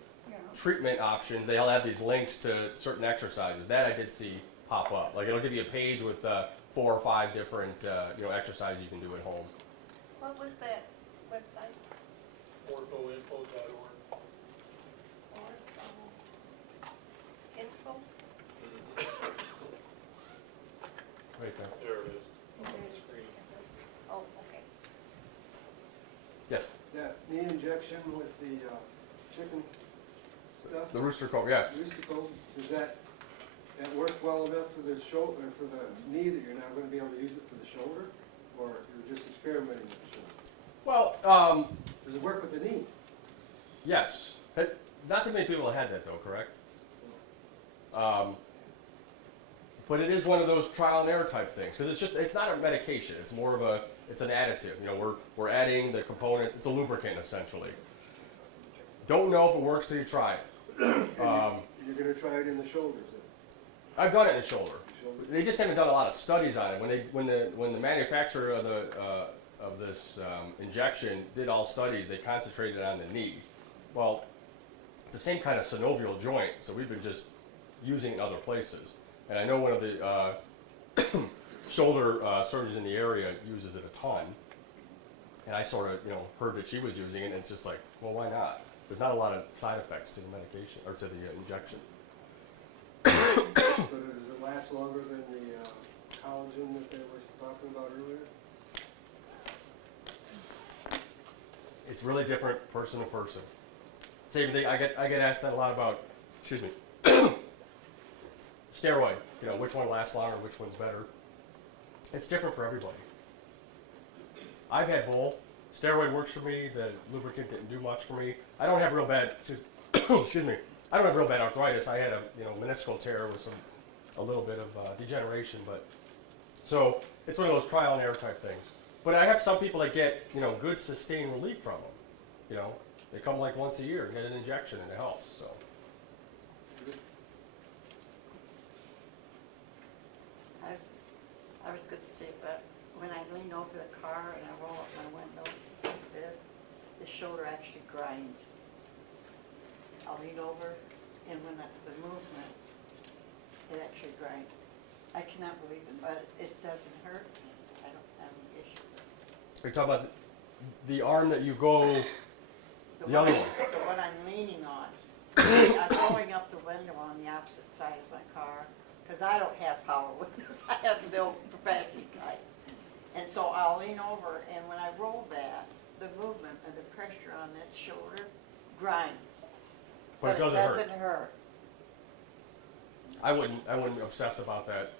treatment options, they'll have these links to certain exercises. That I did see pop up. Like it'll give you a page with 4 or 5 different exercises you can do at home. What was that website? Orthoinfo.org. Info? Right there. There it is on the screen. Oh, okay. Yes. That knee injection with the chicken stuff, The rooster coat. Yeah. rooster coat, does that work well enough for the shoulder, for the knee that you're not going to be able to use it for the shoulder? Or you're just experimenting with the shoulder? Well, Does it work with the knee? yes. Not too many people have had that though, correct? But it is one of those trial and error type things because it's not a medication. It's more of it's an additive. We're adding the component. It's a lubricant essentially. Don't know if it works till you try it. You're going to try it in the shoulders then? I've done it in the shoulder. Shoulder? They just haven't done a lot of studies on it. When the manufacturer of this injection did all studies, they concentrated on the knee. Well, it's the same kind of synovial joint, so we've been just using it in other places. And I know one of the shoulder surgeons in the area uses it a ton. And I sort of heard that she was using it, and it's just like, well, why not? There's not a lot of side effects to the medication or to the injection. But does it last longer than the collagen that they were talking about earlier? It's really different person to person. Same thing. I get asked that a lot about. Excuse me. Steroid. Which one lasts longer? Which one's better? It's different for everybody. I've had both. Steroid works for me. The lubricant didn't do much for me. I don't have real bad. Excuse me. I don't have real bad arthritis. I had a meniscal tear with a little bit of degeneration, but so it's one of those trial and error type things. But I have some people that get good sustained relief from them. They come like once a year and get an injection and it helps. So I was good to say, but when I lean over the car and I roll up my window like this, the shoulder actually grinds. I'll lean over, and when the movement, it actually grinds. I cannot believe it, but it doesn't hurt. I don't have any issue. are you talking about the arm that you go the other one? The one I'm leaning on. I'm rolling up the window on the opposite side of my car, because I don't have power windows. I have them built for vacuum type. And so I'll lean over, and when I roll that, the movement and the pressure on this shoulder grinds. But it doesn't hurt. I wouldn't obsess about that.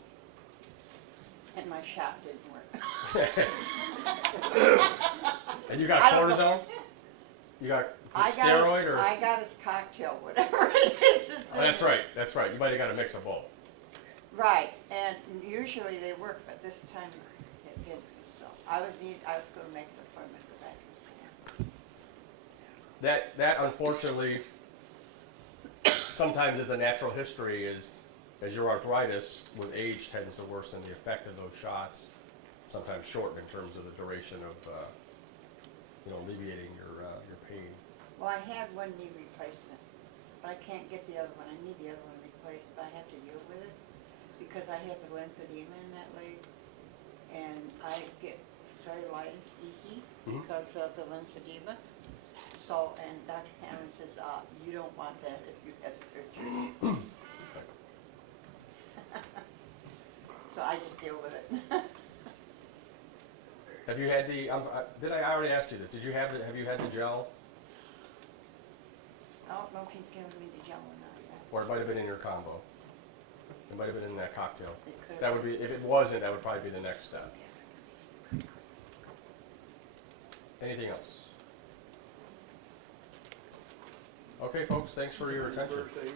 And my shot didn't work. And you got I don't know. cortisone? You got I steroid or? I got his cocktail, whatever it is. Oh, that's right, that's right. You might have got a mix of both. Right, and usually they work, but this time it didn't, so I was gonna make an appointment for that. That unfortunately, sometimes is the natural history is, as your arthritis with age tends to worsen the effect of those shots, sometimes shorten in terms of the duration of, alleviating your pain. Well, I had one knee replacement, but I can't get the other one. I need the other one replaced, but I have to deal with it because I have lymphedema in that leg, and I get cellulitis easy because of the lymphedema. So, and Dr. Hammond says, you don't want that if you have surgery. So I just deal with it. Have you had the? I already asked you this? Did you have the? Have you had the gel? I don't know if he's giving me the gel or not yet. Or it might have been in your combo. It might have been in that cocktail. It could have That would be, if it wasn't, that would probably be the next step. Anything else? Okay, folks, thanks for your attention. Birthday.